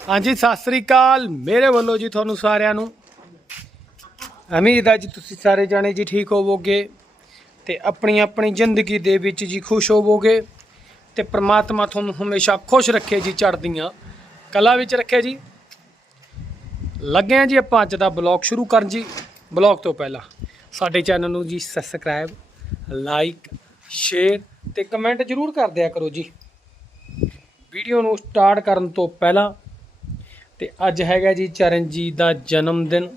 ਹਾਂਜੀ, ਸਤਿ ਸ੍ਰੀ ਅਕਾਲ। ਮੇਰੇ ਵੱਲੋਂ ਜੀ ਤੁਹਾਨੂੰ ਸਾਰਿਆਂ ਨੂੰ। ਉਮੀਦ ਹੈ ਜੀ ਤੁਸੀਂ ਸਾਰੇ ਜਾਣੇ ਜੀ ਠੀਕ ਹੋਵੋਗੇ ਤੇ ਆਪਣੀ ਆਪਣੀ ਜ਼ਿੰਦਗੀ ਦੇ ਵਿੱਚ ਜੀ ਖੁਸ਼ ਹੋਵੋਗੇ ਤੇ ਪ੍ਰਮਾਤਮਾ ਤੁਹਾਨੂੰ ਹਮੇਸ਼ਾ ਖੁਸ਼ ਰੱਖੇ ਜੀ ਚੜ੍ਹਦੀਆਂ ਕਲਾ ਵਿੱਚ ਰੱਖੇ ਜੀ। ਲੱਗੇ ਆ ਜੀ ਆਪਾਂ ਅੱਜ ਦਾ ਬਲੌਗ ਸ਼ੁਰੂ ਕਰਨ ਜੀ। ਬਲੌਗ ਤੋਂ ਪਹਿਲਾਂ ਸਾਡੇ ਚੈਨਲ ਨੂੰ ਜੀ ਸਬਸਕ੍ਰਾਈਬ ਲਾਈਕ ਸ਼ੇਅਰ ਤੇ ਕਮੈਂਟ ਜ਼ਰੂਰ ਕਰ ਦਿਆ ਕਰੋ ਜੀ। ਵੀਡੀਓ ਨੂੰ ਸਟਾਰਟ ਕਰਨ ਤੋਂ ਪਹਿਲਾਂ ਤੇ ਅੱਜ ਹੈਗਾ ਜੀ ਚਰਨਜੀਤ ਦਾ ਜਨਮ ਦਿਨ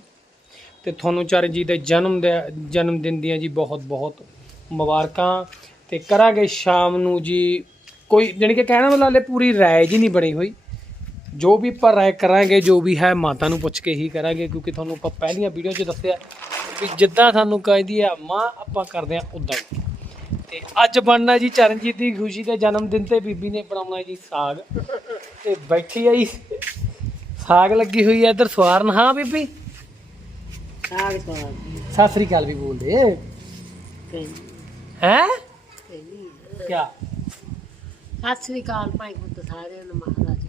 ਤੇ ਤੁਹਾਨੂੰ ਚਰਨਜੀਤ ਦੇ ਜਨਮ ਦੇ ਜਨਮ ਦਿਨ ਦੀਆਂ ਜੀ ਬਹੁਤ ਬਹੁਤ ਮੁਬਾਰਕਾਂ ਤੇ ਕਰਾਂਗੇ ਸ਼ਾਮ ਨੂੰ ਜੀ ਕੋਈ ਜਾਣੀ ਕਿ ਕਹਿਣਾ ਮਤਲਬ ਹਲੇ ਪੂਰੀ ਰਾਏ ਜੀ ਨਹੀਂ ਬਣੀ ਹੋਈ। ਜੋ ਵੀ ਆਪਾਂ ਰਾਏ ਕਰਾਂਗੇ, ਜੋ ਵੀ ਹੈ ਮਾਤਾ ਨੂੰ ਪੁੱਛ ਕੇ ਹੀ ਕਰਾਂਗੇ ਕਿਉਂਕਿ ਤੁਹਾਨੂੰ ਆਪਾਂ ਪਹਿਲੀਆਂ ਵੀਡੀਓ 'ਚ ਦੱਸਿਆ ਵੀ ਜਿੱਦਾਂ ਸਾਨੂੰ ਕਹਿੰਦੀ ਆ ਮਾਂ ਆਪਾਂ ਕਰਦੇ ਆ ਉਦਾਂ ਹੀ। ਤੇ ਅੱਜ ਬਣਨਾ ਜੀ ਚਰਨਜੀਤ ਦੀ ਖੁਸ਼ੀ ਦੇ ਜਨਮ ਦਿਨ ਤੇ ਬੀਬੀ ਨੇ ਬਣਾਉਣਾ ਜੀ ਸਾਗ। ਤੇ ਬੈਠੀ ਆ ਜੀ। ਸਾਗ ਲੱਗੀ ਹੋਈ ਹੈ ਇੱਧਰ ਸਵਾਰਨ ਹਾਂ ਬੀਬੀ? ਸਾਗ ਸਵਾਦ ਸਤਿ ਸ੍ਰੀ ਅਕਾਲ ਵੀ ਬੋਲਦੇ। ਹੈ? ਤੇ ਨਹੀਂ ਕਿਆ? ਸਤਿ ਸ੍ਰੀ ਅਕਾਲ ਭਾਈ ਪੁੱਤ ਸਾਰਿਆਂ ਨੂੰ ਮਹਾਰਾਜ।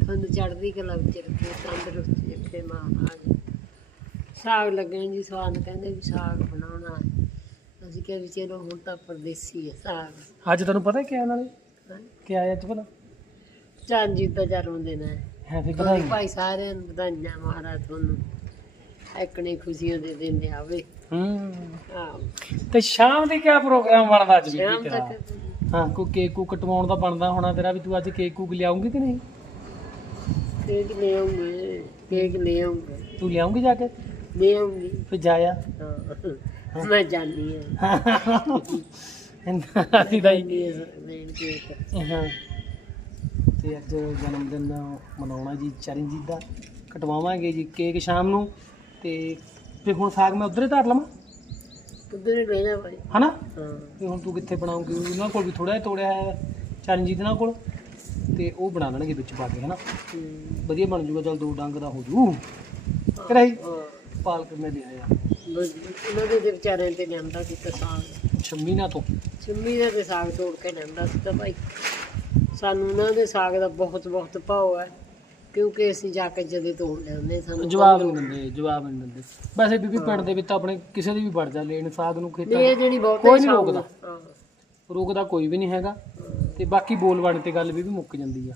ਤੁਹਾਨੂੰ ਚੜ੍ਹਦੀ ਕਲਾ ਵਿੱਚ ਰੱਖੇ ਤੰਦਰੁਸਤ ਰੱਖੇ ਮਹਾਰਾਜ। ਸਾਗ ਲੱਗੇ ਜੀ ਸਵਾਦ ਕਹਿੰਦੇ ਵੀ ਸਾਗ ਬਣਾਉਣਾ। ਅਸੀਂ ਕਿਹਾ ਵੀ ਚਲੋ ਹੁਣ ਤਾਂ ਪਰਦੇਸੀ ਹੈ ਸਾਗ। ਅੱਜ ਤੁਹਾਨੂੰ ਪਤਾ ਕਿਆ ਨਾਲੇ? ਹੈਂ। ਕਿਆ ਹੈ ਅੱਜ ਪਤਾ ਚਰਨਜੀਤ ਦਾ ਜਨਮ ਦਿਨ ਹੈ। ਹੈ ਵੀ ਤੁਹਾਨੂੰ ਪਤਾ ਭਾਈ ਸਾਰਿਆਂ ਨੂੰ ਵਧਾਈਆਂ ਮਹਾਰਾਜ ਤੁਹਾਨੂੰ ਇਕਣੇ ਖੁਸ਼ੀਆਂ ਦੇ ਦਿਨ ਆਵੇ ਹੂੰ। ਹਾਂ। ਤੇ ਸ਼ਾਮ ਦੀ ਕਿਆ ਪ੍ਰੋਗਰਾਮ ਬਣਦਾ ਅੱਜ ਸ਼ਾਮ ਬੀਬੀ ਤੇਰਾ ਤੱਕ ਹਾਂ ਕੋਈ ਕੇਕ ਕੂ ਕਟਵਾਉਣ ਦਾ ਬਣਦਾ ਹੋਣਾ ਤੇਰਾ ਵੀ ਤੂੰ ਅੱਜ ਕੇਕ ਕੂਕ ਲਿਆਉਂਗੀ ਕਿ ਨਹੀਂ? ਕੇਕ ਲੈ ਆਉਂਗੇ ਕੇਕ ਲੈ ਆਉਂਗੇ। ਤੂੰ ਲਿਆਉਂਗੀ ਜਾ ਕੇ? ਲੈ ਆਉਂਗੀ। ਫਿਰ ਜਾਇਆ ਹਾਂ। ਮੈਂ ਜਾਣੀ ਹਾਂ। ਅਸੀਂ ਤਾਂ ਹੀ। ਹਾਂ। ਤੇ ਅੱਜ ਜਨਮ ਦਿਨ ਮਨਾਉਣਾ ਜੀ ਚਰਨਜੀਤ ਦਾ। ਕਟਵਾਵਾਂਗੇ ਜੀ ਕੇਕ ਸ਼ਾਮ ਨੂੰ। ਤੇ ਤੇ ਹੁਣ ਸਾਗ ਮੈਂ ਉਧਰੇ ਧਰ ਲਵਾਂ? ਉਧਰ ਹੀ ਰਹਿਣਾ ਭਾਈ। ਹਨਾ? ਹਾਂ। ਤੇ ਹੁਣ ਤੂੰ ਕਿੱਥੇ ਬਣਾਉਂਗੀ ਉਹਨਾਂ ਕੋਲ ਵੀ ਥੋੜਾ ਜਿਹਾ ਤੋੜਿਆ ਹੈ ਚਰਨਜੀਤ ਨਾਲ ਕੋਲ। ਤੇ ਉਹ ਬਣਾ ਲੈਣਗੇ ਵਿੱਚ ਪਾ ਕੇ ਹਨਾ? ਵਧੀਆ ਬਣ ਜੂਗਾ ਚਲ ਦੋ ਡੰਗ ਦਾ ਹੋ ਜੂ। ਕਰਾਈ ਪਾਲਕ ਮੈਂ ਆਇਆ ਬਸ ਉਹਨਾਂ ਦੇ ਤੇ ਵਿਚਾਰਿਆਂ ਤੇ ਜਾਂਦਾ ਸੀ ਤਾਂ ਸਾਗ। ਸ਼ੰਮੀਨਾ ਤੋਂ। ਸਿੰਮੀ ਦਾ ਤੇ ਸਾਗ ਤੋੜ ਕੇ ਲੈਂਦਾ ਸੀ ਤਾਂ ਭਾਈ। ਸਾਨੂੰ ਉਹਨਾਂ ਦੇ ਸਾਗ ਦਾ ਬਹੁਤ ਬਹੁਤ ਭਾਅ ਹੈ ਕਿਉਂਕਿ ਅਸੀਂ ਜਾ ਕੇ ਜਦੇ ਤੋੜ ਲਿਆਉਂਦੇ ਸਾਨੂੰ ਜਵਾਬ ਨਹੀਂ ਦਿੰਦੇ ਜਵਾਬ ਨਹੀਂ ਦਿੰਦੇ। ਵੈਸੇ ਬੀਬੀ ਪਿੰਡ ਦੇ ਵਿੱਚ ਤਾਂ ਆਪਣੇ ਕਿਸੇ ਦੀ ਵੀ ਵੜ ਜਾ ਲੈਣ ਸਾਗ ਨੂੰ ਖੇਤਾਂ ਨਹੀਂ ਇਹ ਜਿਹੜੀ ਬਹੁਤ ਕੋਈ ਨਹੀਂ ਰੋਕਦਾ। ਰੋਕਦਾ ਕੋਈ ਵੀ ਨਹੀਂ ਹੈਗਾ। ਤੇ ਬਾਕੀ ਬੋਲਬਾਣੀ ਤੇ ਗੱਲ ਵੀ ਵੀ ਮੁੱਕ ਜਾਂਦੀ ਆ।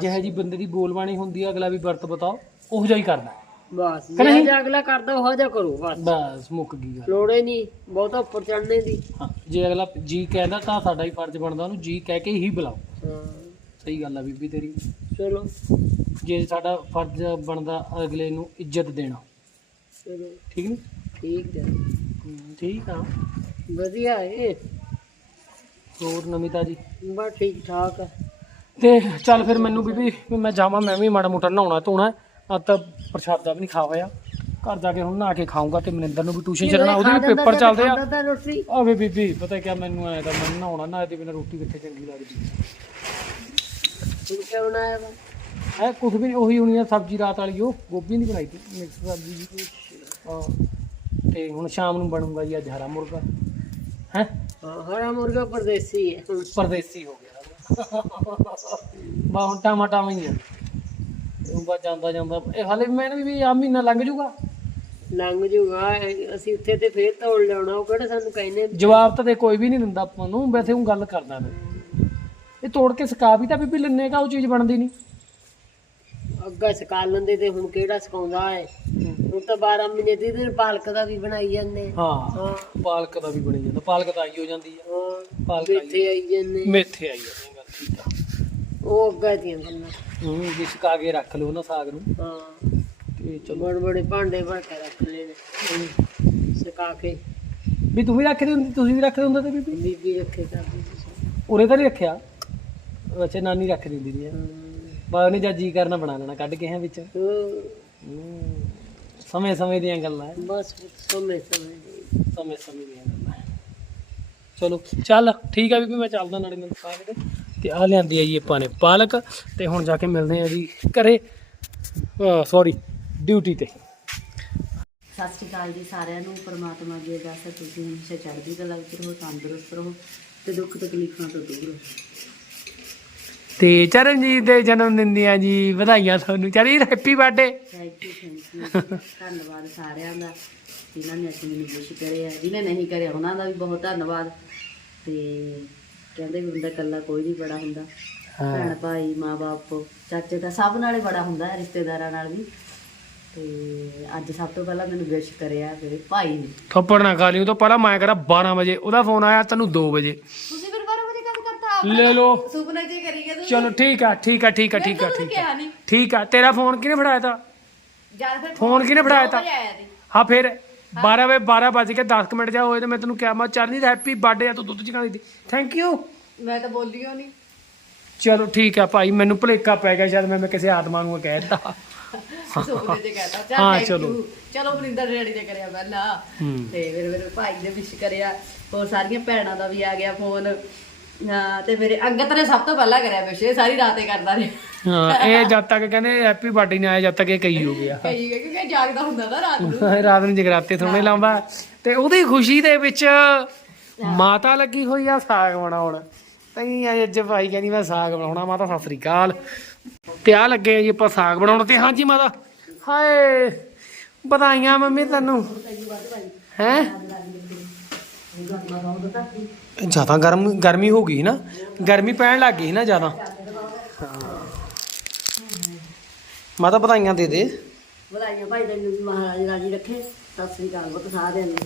ਜਿਹੇ ਜੀ ਬੰਦੇ ਦੀ ਬੋਲਬਾਣੀ ਹੁੰਦੀ ਆ ਅਗਲਾ ਵੀ ਵਰਤ ਬਤਾਓ ਉਹ ਜਿਹਾ ਹੀ ਕਰਦਾ। ਬਸ ਕਿ ਨਹੀਂ? ਜੇ ਅਗਲਾ ਕਰਦਾ ਉਹ ਜਿਹਾ ਕਰੋ ਬਸ। ਬਸ ਮੁੱਕ ਗਈ ਗੱਲ। ਲੋੜੇ ਨਹੀਂ ਬਹੁਤਾ ਉੱਪਰ ਚੜਨੇ ਦੀ। ਜੇ ਅਗਲਾ ਜੀ ਕਹਿੰਦਾ ਤਾਂ ਸਾਡਾ ਹੀ ਫਰਜ਼ ਬਣਦਾ ਉਹਨੂੰ ਜੀ ਕਹਿ ਕੇ ਹੀ ਬੁਲਾਓ। ਸਹੀ ਗੱਲ ਆ ਬੀਬੀ ਤੇਰੀ। ਚਲੋ ਜੇ ਸਾਡਾ ਫਰਜ਼ ਬਣਦਾ ਅਗਲੇ ਨੂੰ ਇੱਜ਼ਤ ਦੇਣਾ। ਚਲੋ। ਠੀਕ ਨਹੀਂ ਠੀਕ ਹੈ ਹਮ, ਠੀਕ ਆ। ਵਧੀਆ ਏ। ਹੋਰ ਨਮਿਤਾ ਜੀ? ਬਸ ਠੀਕ ਠਾਕ ਹੈ ਤੇ ਚੱਲ ਫਿਰ ਮੈਨੂੰ ਬੀਬੀ ਵੀ ਮੈਂ ਜਾਵਾਂ ਮੈਂ ਵੀ ਮਾੜਾ ਮੋਟਾ ਨਹਾਉਣਾ ਧੋਣਾ। ਆ ਤਾਂ ਪ੍ਰਸ਼ਾਦਾ ਵੀ ਨਹੀਂ ਖਾ ਹੋਇਆ। ਘਰ ਜਾ ਕੇ ਹੁਣ ਨਹਾ ਕੇ ਖਾਊਂਗਾ ਤੇ ਮਨਿੰਦਰ ਨੂੰ ਵੀ ਟਿਊਸ਼ਨ ਛੱਡਣਾ। ਉਹਦੇ ਵੀ ਪੇਪਰ ਚੱਲਦੇ ਆ। ਰੋਟੀ? ਆਵੇ ਬੀਬੀ ਪਤਾ ਕਿਆ ਮੈਨੂੰ ਆਇਆ ਤਾਂ ਮੈਂ ਨਹਾਉਣਾ ਨਾ ਤੇ ਬਿਨਾਂ ਰੋਟੀ ਕਿੱਥੇ ਚੰਗੀ ਲੱਗਦੀ? ਹੁਣ ਕਿਆ ਬਣਾਇਆ ਵਾ। ਹੈ ਕੁਝ ਵੀ ਨਹੀਂ ਉਹੀ ਹੋਣੀ ਆ ਸਬਜ਼ੀ ਰਾਤ ਵਾਲੀ ਉਹ ਗੋਭੀ ਨਹੀਂ ਬਣਾਈ ਤੀ ਮਿਕਸ ਸਬਜ਼ੀ ਜੀ। ਹਾਂ ਤੇ ਹੁਣ ਸ਼ਾਮ ਨੂੰ ਬਣੂਗਾ ਜੀ ਅੱਜ ਹਰਾ ਮੁਰਗਾ। ਹੈ? ਹਾਂ ਹਰਾ ਮੁਰਗਾ ਪਰਦੇਸੀ ਹੈ। ਪਰਦੇਸੀ ਹੋ ਗਿਆ। ਬਾ ਹੁਣ ਟਮਾਟਾ ਹੀ ਆ ਉਹ ਬਾ ਜਾਂਦਾ ਜਾਂਦਾ। ਇਹ ਹਾਲੇ ਵੀ ਮੈਨੂੰ ਵੀ ਆ ਮਹੀਨਾ ਲੰਘ ਜੂਗਾ। ਲੰਘ ਜੂਗਾ ਇਹ ਅਸੀਂ ਉੱਥੇ ਤੇ ਫੇਰ ਤੋੜ ਲਿਆਉਣਾ ਉਹ ਕਿਹੜਾ ਸਾਨੂੰ ਕਹਿੰਦੇ ਜਵਾਬ ਤਾਂ ਕੋਈ ਵੀ ਨਹੀਂ ਦਿੰਦਾ ਆਪਾਂ ਨੂੰ ਵੈਸੇ ਉਹ ਗੱਲ ਕਰਦਾ ਮੈਂ। ਇਹ ਤੋੜ ਕੇ ਸਕਾ ਵੀ ਤਾਂ ਬੀਬੀ ਕਾ ਉਹ ਚੀਜ਼ ਬਣਦੀ ਨਹੀਂ। ਅੱਗਾ ਸਕਾ ਲੈਂਦੇ ਤੇ ਹੁਣ ਕਿਹੜਾ ਸਕਾਉਂਦਾ ਹੈ ਹੁਣ ਤਾਂ 12 ਮਹੀਨੇ ਦੀ ਦਿਨ ਪਾਲਕ ਦਾ ਵੀ ਬਣਾਈ ਜਾਂਦੇ। ਹਾਂ ਹਾਂ। ਪਾਲਕ ਦਾ ਵੀ ਬਣੀ ਜਾਂਦਾ ਪਾਲਕ ਤਾਂ ਆਈ ਹੋ ਜਾਂਦੀ ਆ। ਹਾਂ ਪਾਲਕ ਆਈ ਮੇਥੇ ਆਈ ਜਾਂਦੇ। ਮੇਥੇ ਆਈ ਜਾਂਦੀ ਗੱਲ ਠੀਕ ਆ। ਉਹ ਅੱਗਾ ਦੀਆਂ ਗੱਲਾਂ। ਹੂੰ ਜੇ ਸਕਾ ਕੇ ਰੱਖ ਲਓ ਨਾ ਸਾਗ ਨੂੰ। ਹਾਂ। ਤੇ ਚਲੋ। ਬੜੇ ਬੜੇ ਭਾਂਡੇ ਭਰ ਕੇ ਰੱਖ ਲੈਣੇ ਸਕਾ ਕੇ। ਵੀ ਤੂੰ ਵੀ ਰੱਖਦੇ ਹੁੰਦੀ ਤੁਸੀਂ ਵੀ ਰੱਖਦੇ ਹੁੰਦੇ ਤੇ ਬੀਬੀ? ਬੀਬੀ ਰੱਖੇ ਕਰਦੀ ਸੀ ਉਰੇ ਤਾਂ ਨਹੀਂ ਰੱਖਿਆ? ਵੈਸੇ ਨਾਨੀ ਰੱਖ ਦਿੰਦੀ ਸੀ ਬਾ ਉਹਨੇ ਜਦ ਜੀ ਕਰਨਾ ਬਣਾ ਲੈਣਾ ਕੱਢ ਕੇ ਹੈ ਵਿੱਚ। ਹਾਂ। ਸਮੇਂ ਸਮੇਂ ਦੀਆਂ ਗੱਲਾਂ। ਹੈ। ਬਸ ਸਮੇਂ ਸਮੇਂ ਦੀ। ਸਮੇਂ ਸਮੇਂ ਦੀਆਂ ਗੱਲਾਂ। ਹੈ। ਚਲੋ ਚੱਲ ਠੀਕ ਆ ਬੀਬੀ ਮੈਂ ਚੱਲਦਾ ਨਾਲੇ ਮੈਨੂੰ ਸਾਗ ਦੇ। ਤੇ ਆ ਲਿਆਂਦੀ ਆ ਜੀ ਆਪਾਂ ਨੇ ਪਾਲਕ। ਤੇ ਹੁਣ ਜਾ ਕੇ ਮਿਲਦੇ ਆ ਜੀ ਘਰੇ ਸੌਰੀ ਡਿਊਟੀ ਤੇ। ਸਤਿ ਸ਼੍ਰੀ ਅਕਾਲ ਜੀ ਸਾਰਿਆਂ ਨੂੰ। ਪਰਮਾਤਮਾ ਦੀ ਅਰਦਾਸ ਹੈ ਤੁਸੀਂ ਹਮੇਸ਼ਾ ਚੜ੍ਹਦੀ ਕਲਾ ਵਿੱਚ ਰਹੋ ਤੰਦਰੁਸਤ ਰਹੋ ਤੇ ਦੁੱਖ ਤਕਲੀਫਾਂ ਤੋਂ ਦੂਰ ਰਹੋ। ਤੇ ਚਰਨਜੀਤ ਦੇ ਜਨਮ ਦਿਨ ਦੀਆਂ ਜੀ ਵਧਾਈਆਂ ਤੁਹਾਨੂੰ। ਚਰੀ happy birthday thank you thank you ਧੰਨਵਾਦ ਸਾਰਿਆਂ ਦਾ ਜਿਨ੍ਹਾਂ ਨੇ ਅਸੀਂ ਮੈਨੂੰ ਵਿਸ਼ ਕਰਿਆ ਜਿਹਨੇ ਨਹੀਂ ਕਰਿਆ ਉਹਨਾਂ ਦਾ ਵੀ ਬਹੁਤ ਧੰਨਵਾਦ। ਤੇ ਕਹਿੰਦੇ ਵੀ ਬੰਦਾ ਇਕੱਲਾ ਕੋਈ ਨਹੀਂ ਬੜਾ ਹੁੰਦਾ। ਭੈਣ ਭਾਈ ਮਾਂ-ਬਾਪ ਚਾਚੇ ਦਾ ਸਭ ਨਾਲੇ ਬੜਾ ਹੁੰਦਾ ਹੈ ਰਿਸ਼ਤੇਦਾਰਾਂ ਨਾਲ ਵੀ। ਤੇ ਅੱਜ ਸਭ ਤੋਂ ਪਹਿਲਾਂ ਮੈਨੂੰ ਵਿਸ਼ ਕਰਿਆ ਮੇਰੇ ਭਾਈ ਨੇ। ਥੱਪੜ ਨਾ ਖਾ ਲਈ ਉਹ ਤੋਂ ਪਹਿਲਾਂ ਮੈਂ ਕਰਾ 12 ਵਜੇ ਉਹਦਾ ਫੋਨ ਆਇਆ ਤੈਨੂੰ 2 ਵਜੇ ਤੁਸੀਂ ਫਿਰ 12 ਵਜੇ ਕਦ ਕਰਤਾ ਲੈ ਲੋ ਸੁਪਨਾ ਜੀ ਕਰੀ ਗਿਆ ਚਲੋ ਠੀਕ ਆ ਠੀਕ ਆ ਠੀਕ ਆ ਠੀਕ ਆ ਠੀਕ ਆ। ਠੀਕ ਆ ਤੇਰਾ ਫੋਨ ਕਿਹਨੇ ਫੜਾਇਆ ਤਾ? ਜਦ ਫਿਰ ਫੋਨ ਕਿਹਨੇ ਫੜਾਇਆ ਤਾ? ਹਾਂ ਫਿਰ 12 ਵਜੇ 12 ਵੱਜ ਕੇ 10 ਕੁ ਮਿੰਟ ਜਾ ਹੋਏ ਤੇ ਮੈਂ ਤੈਨੂੰ ਕਿਹਾ ਮੈਂ ਚਰਨਜੀਤ ਹੈਪੀ ਬਰਥਡੇ ਆ ਤੂੰ ਦੁੱਧ ਚਕਾ ਦਿੱਤੀ। ਥੈਂਕ ਯੂ ਮੈਂ ਤਾਂ ਬੋਲੀ ਓ ਨਹੀਂ ਚਲੋ ਠੀਕ ਆ ਭਾਈ ਮੈਨੂੰ ਭੁਲੇਖਾ ਪੈ ਗਿਆ ਸ਼ਾਇਦ ਮੈਂ ਮੈਂ ਕਿਸੇ ਆਤਮਾ ਨੂੰ ਕਹਿ ਦਿੱਤਾ। ਸੁਪਨੇ ਕਹਤਾ ਹਾਂ, ਚਲੋ। ਚਲੋ ਮਨਿੰਦਰ ਰੇੜੀ ਤੇ ਕਰਿਆ ਪਹਿਲਾਂ। ਹੂੰ। ਤੇ ਮੇਰੇ ਮੇਰੇ ਭਾਈ ਨੇ ਵਿਸ਼ ਕਰਿਆ। ਹੋਰ ਸਾਰੀਆਂ ਭੈਣਾਂ ਦਾ ਵੀ ਆ ਗਿਆ ਫੋਨ ਹਾਂ ਤੇ ਮੇਰੇ ਅੰਗਤ ਨੇ ਸਭ ਤੋਂ ਪਹਿਲਾਂ ਕਰਿਆ ਵਿਸ਼ ਇਹ ਸਾਰੀ ਰਾਤ ਹੀ ਕਰਦਾ ਰਿਹਾ। ਹਾਂ ਇਹ ਜਦ ਤੱਕ ਕਹਿੰਦੇ ਹੈਪੀ ਬਰਥਡੇ ਨਹੀਂ ਆਇਆ ਜਦ ਤੱਕ ਇਹ ਕਈ ਹੋ ਗਿਆ। ਕਈ ਕਿਉਂਕਿ ਇਹ ਜਾਗਦਾ ਹੁੰਦਾ ਨਾ ਰਾਤ ਨੂੰ। ਰਾਤ ਨੂੰ ਜਗਰਾਤੇ ਥੋੜੇ ਲਾਉਂਦਾ। ਤੇ ਉਹਦੀ ਖੁਸ਼ੀ ਦੇ ਵਿੱਚ ਮਾਤਾ ਲੱਗੀ ਹੋਈ ਆ ਸਾਗ ਬਣਾਉਣ। ਤਈ ਅੱਜ ਭਾਈ ਕਹਿੰਦੀ ਮੈਂ ਸਾਗ ਬਣਾਉਣਾ ਮਾਤਾ ਸਤਿ ਸ੍ਰੀ ਅਕਾਲ। ਤੇ ਆ ਲੱਗੇ ਆ ਜੀ ਆਪਾਂ ਸਾਗ ਬਣਾਉਣ ਤੇ। ਹਾਂਜੀ ਮਾਤਾ। ਹਾਏ ਵਧਾਈਆਂ ਮੰਮੀ ਤੈਨੂੰ। ਹੈ? ਜ਼ਿਆਦਾ ਗਰਮ, ਗਰਮੀ ਹੋ ਗਈ ਨਾ, ਗਰਮੀ ਪੈਣ ਲੱਗ ਗਈ ਨਾ ਜ਼ਿਆਦਾ। ਮਾਤਾ ਵਧਾਈਆਂ ਦੇ ਦੇ। ਵਧਾਈਆਂ ਭਾਈ ਤੈਨੂੰ ਮਹਾਰਾਜ ਰਾਜੀ ਰੱਖੇ। ਸਤਿ ਸ੍ਰੀ ਅਕਾਲ ਬਹੁਤ ਸਾਰਿਆਂ ਨੂੰ।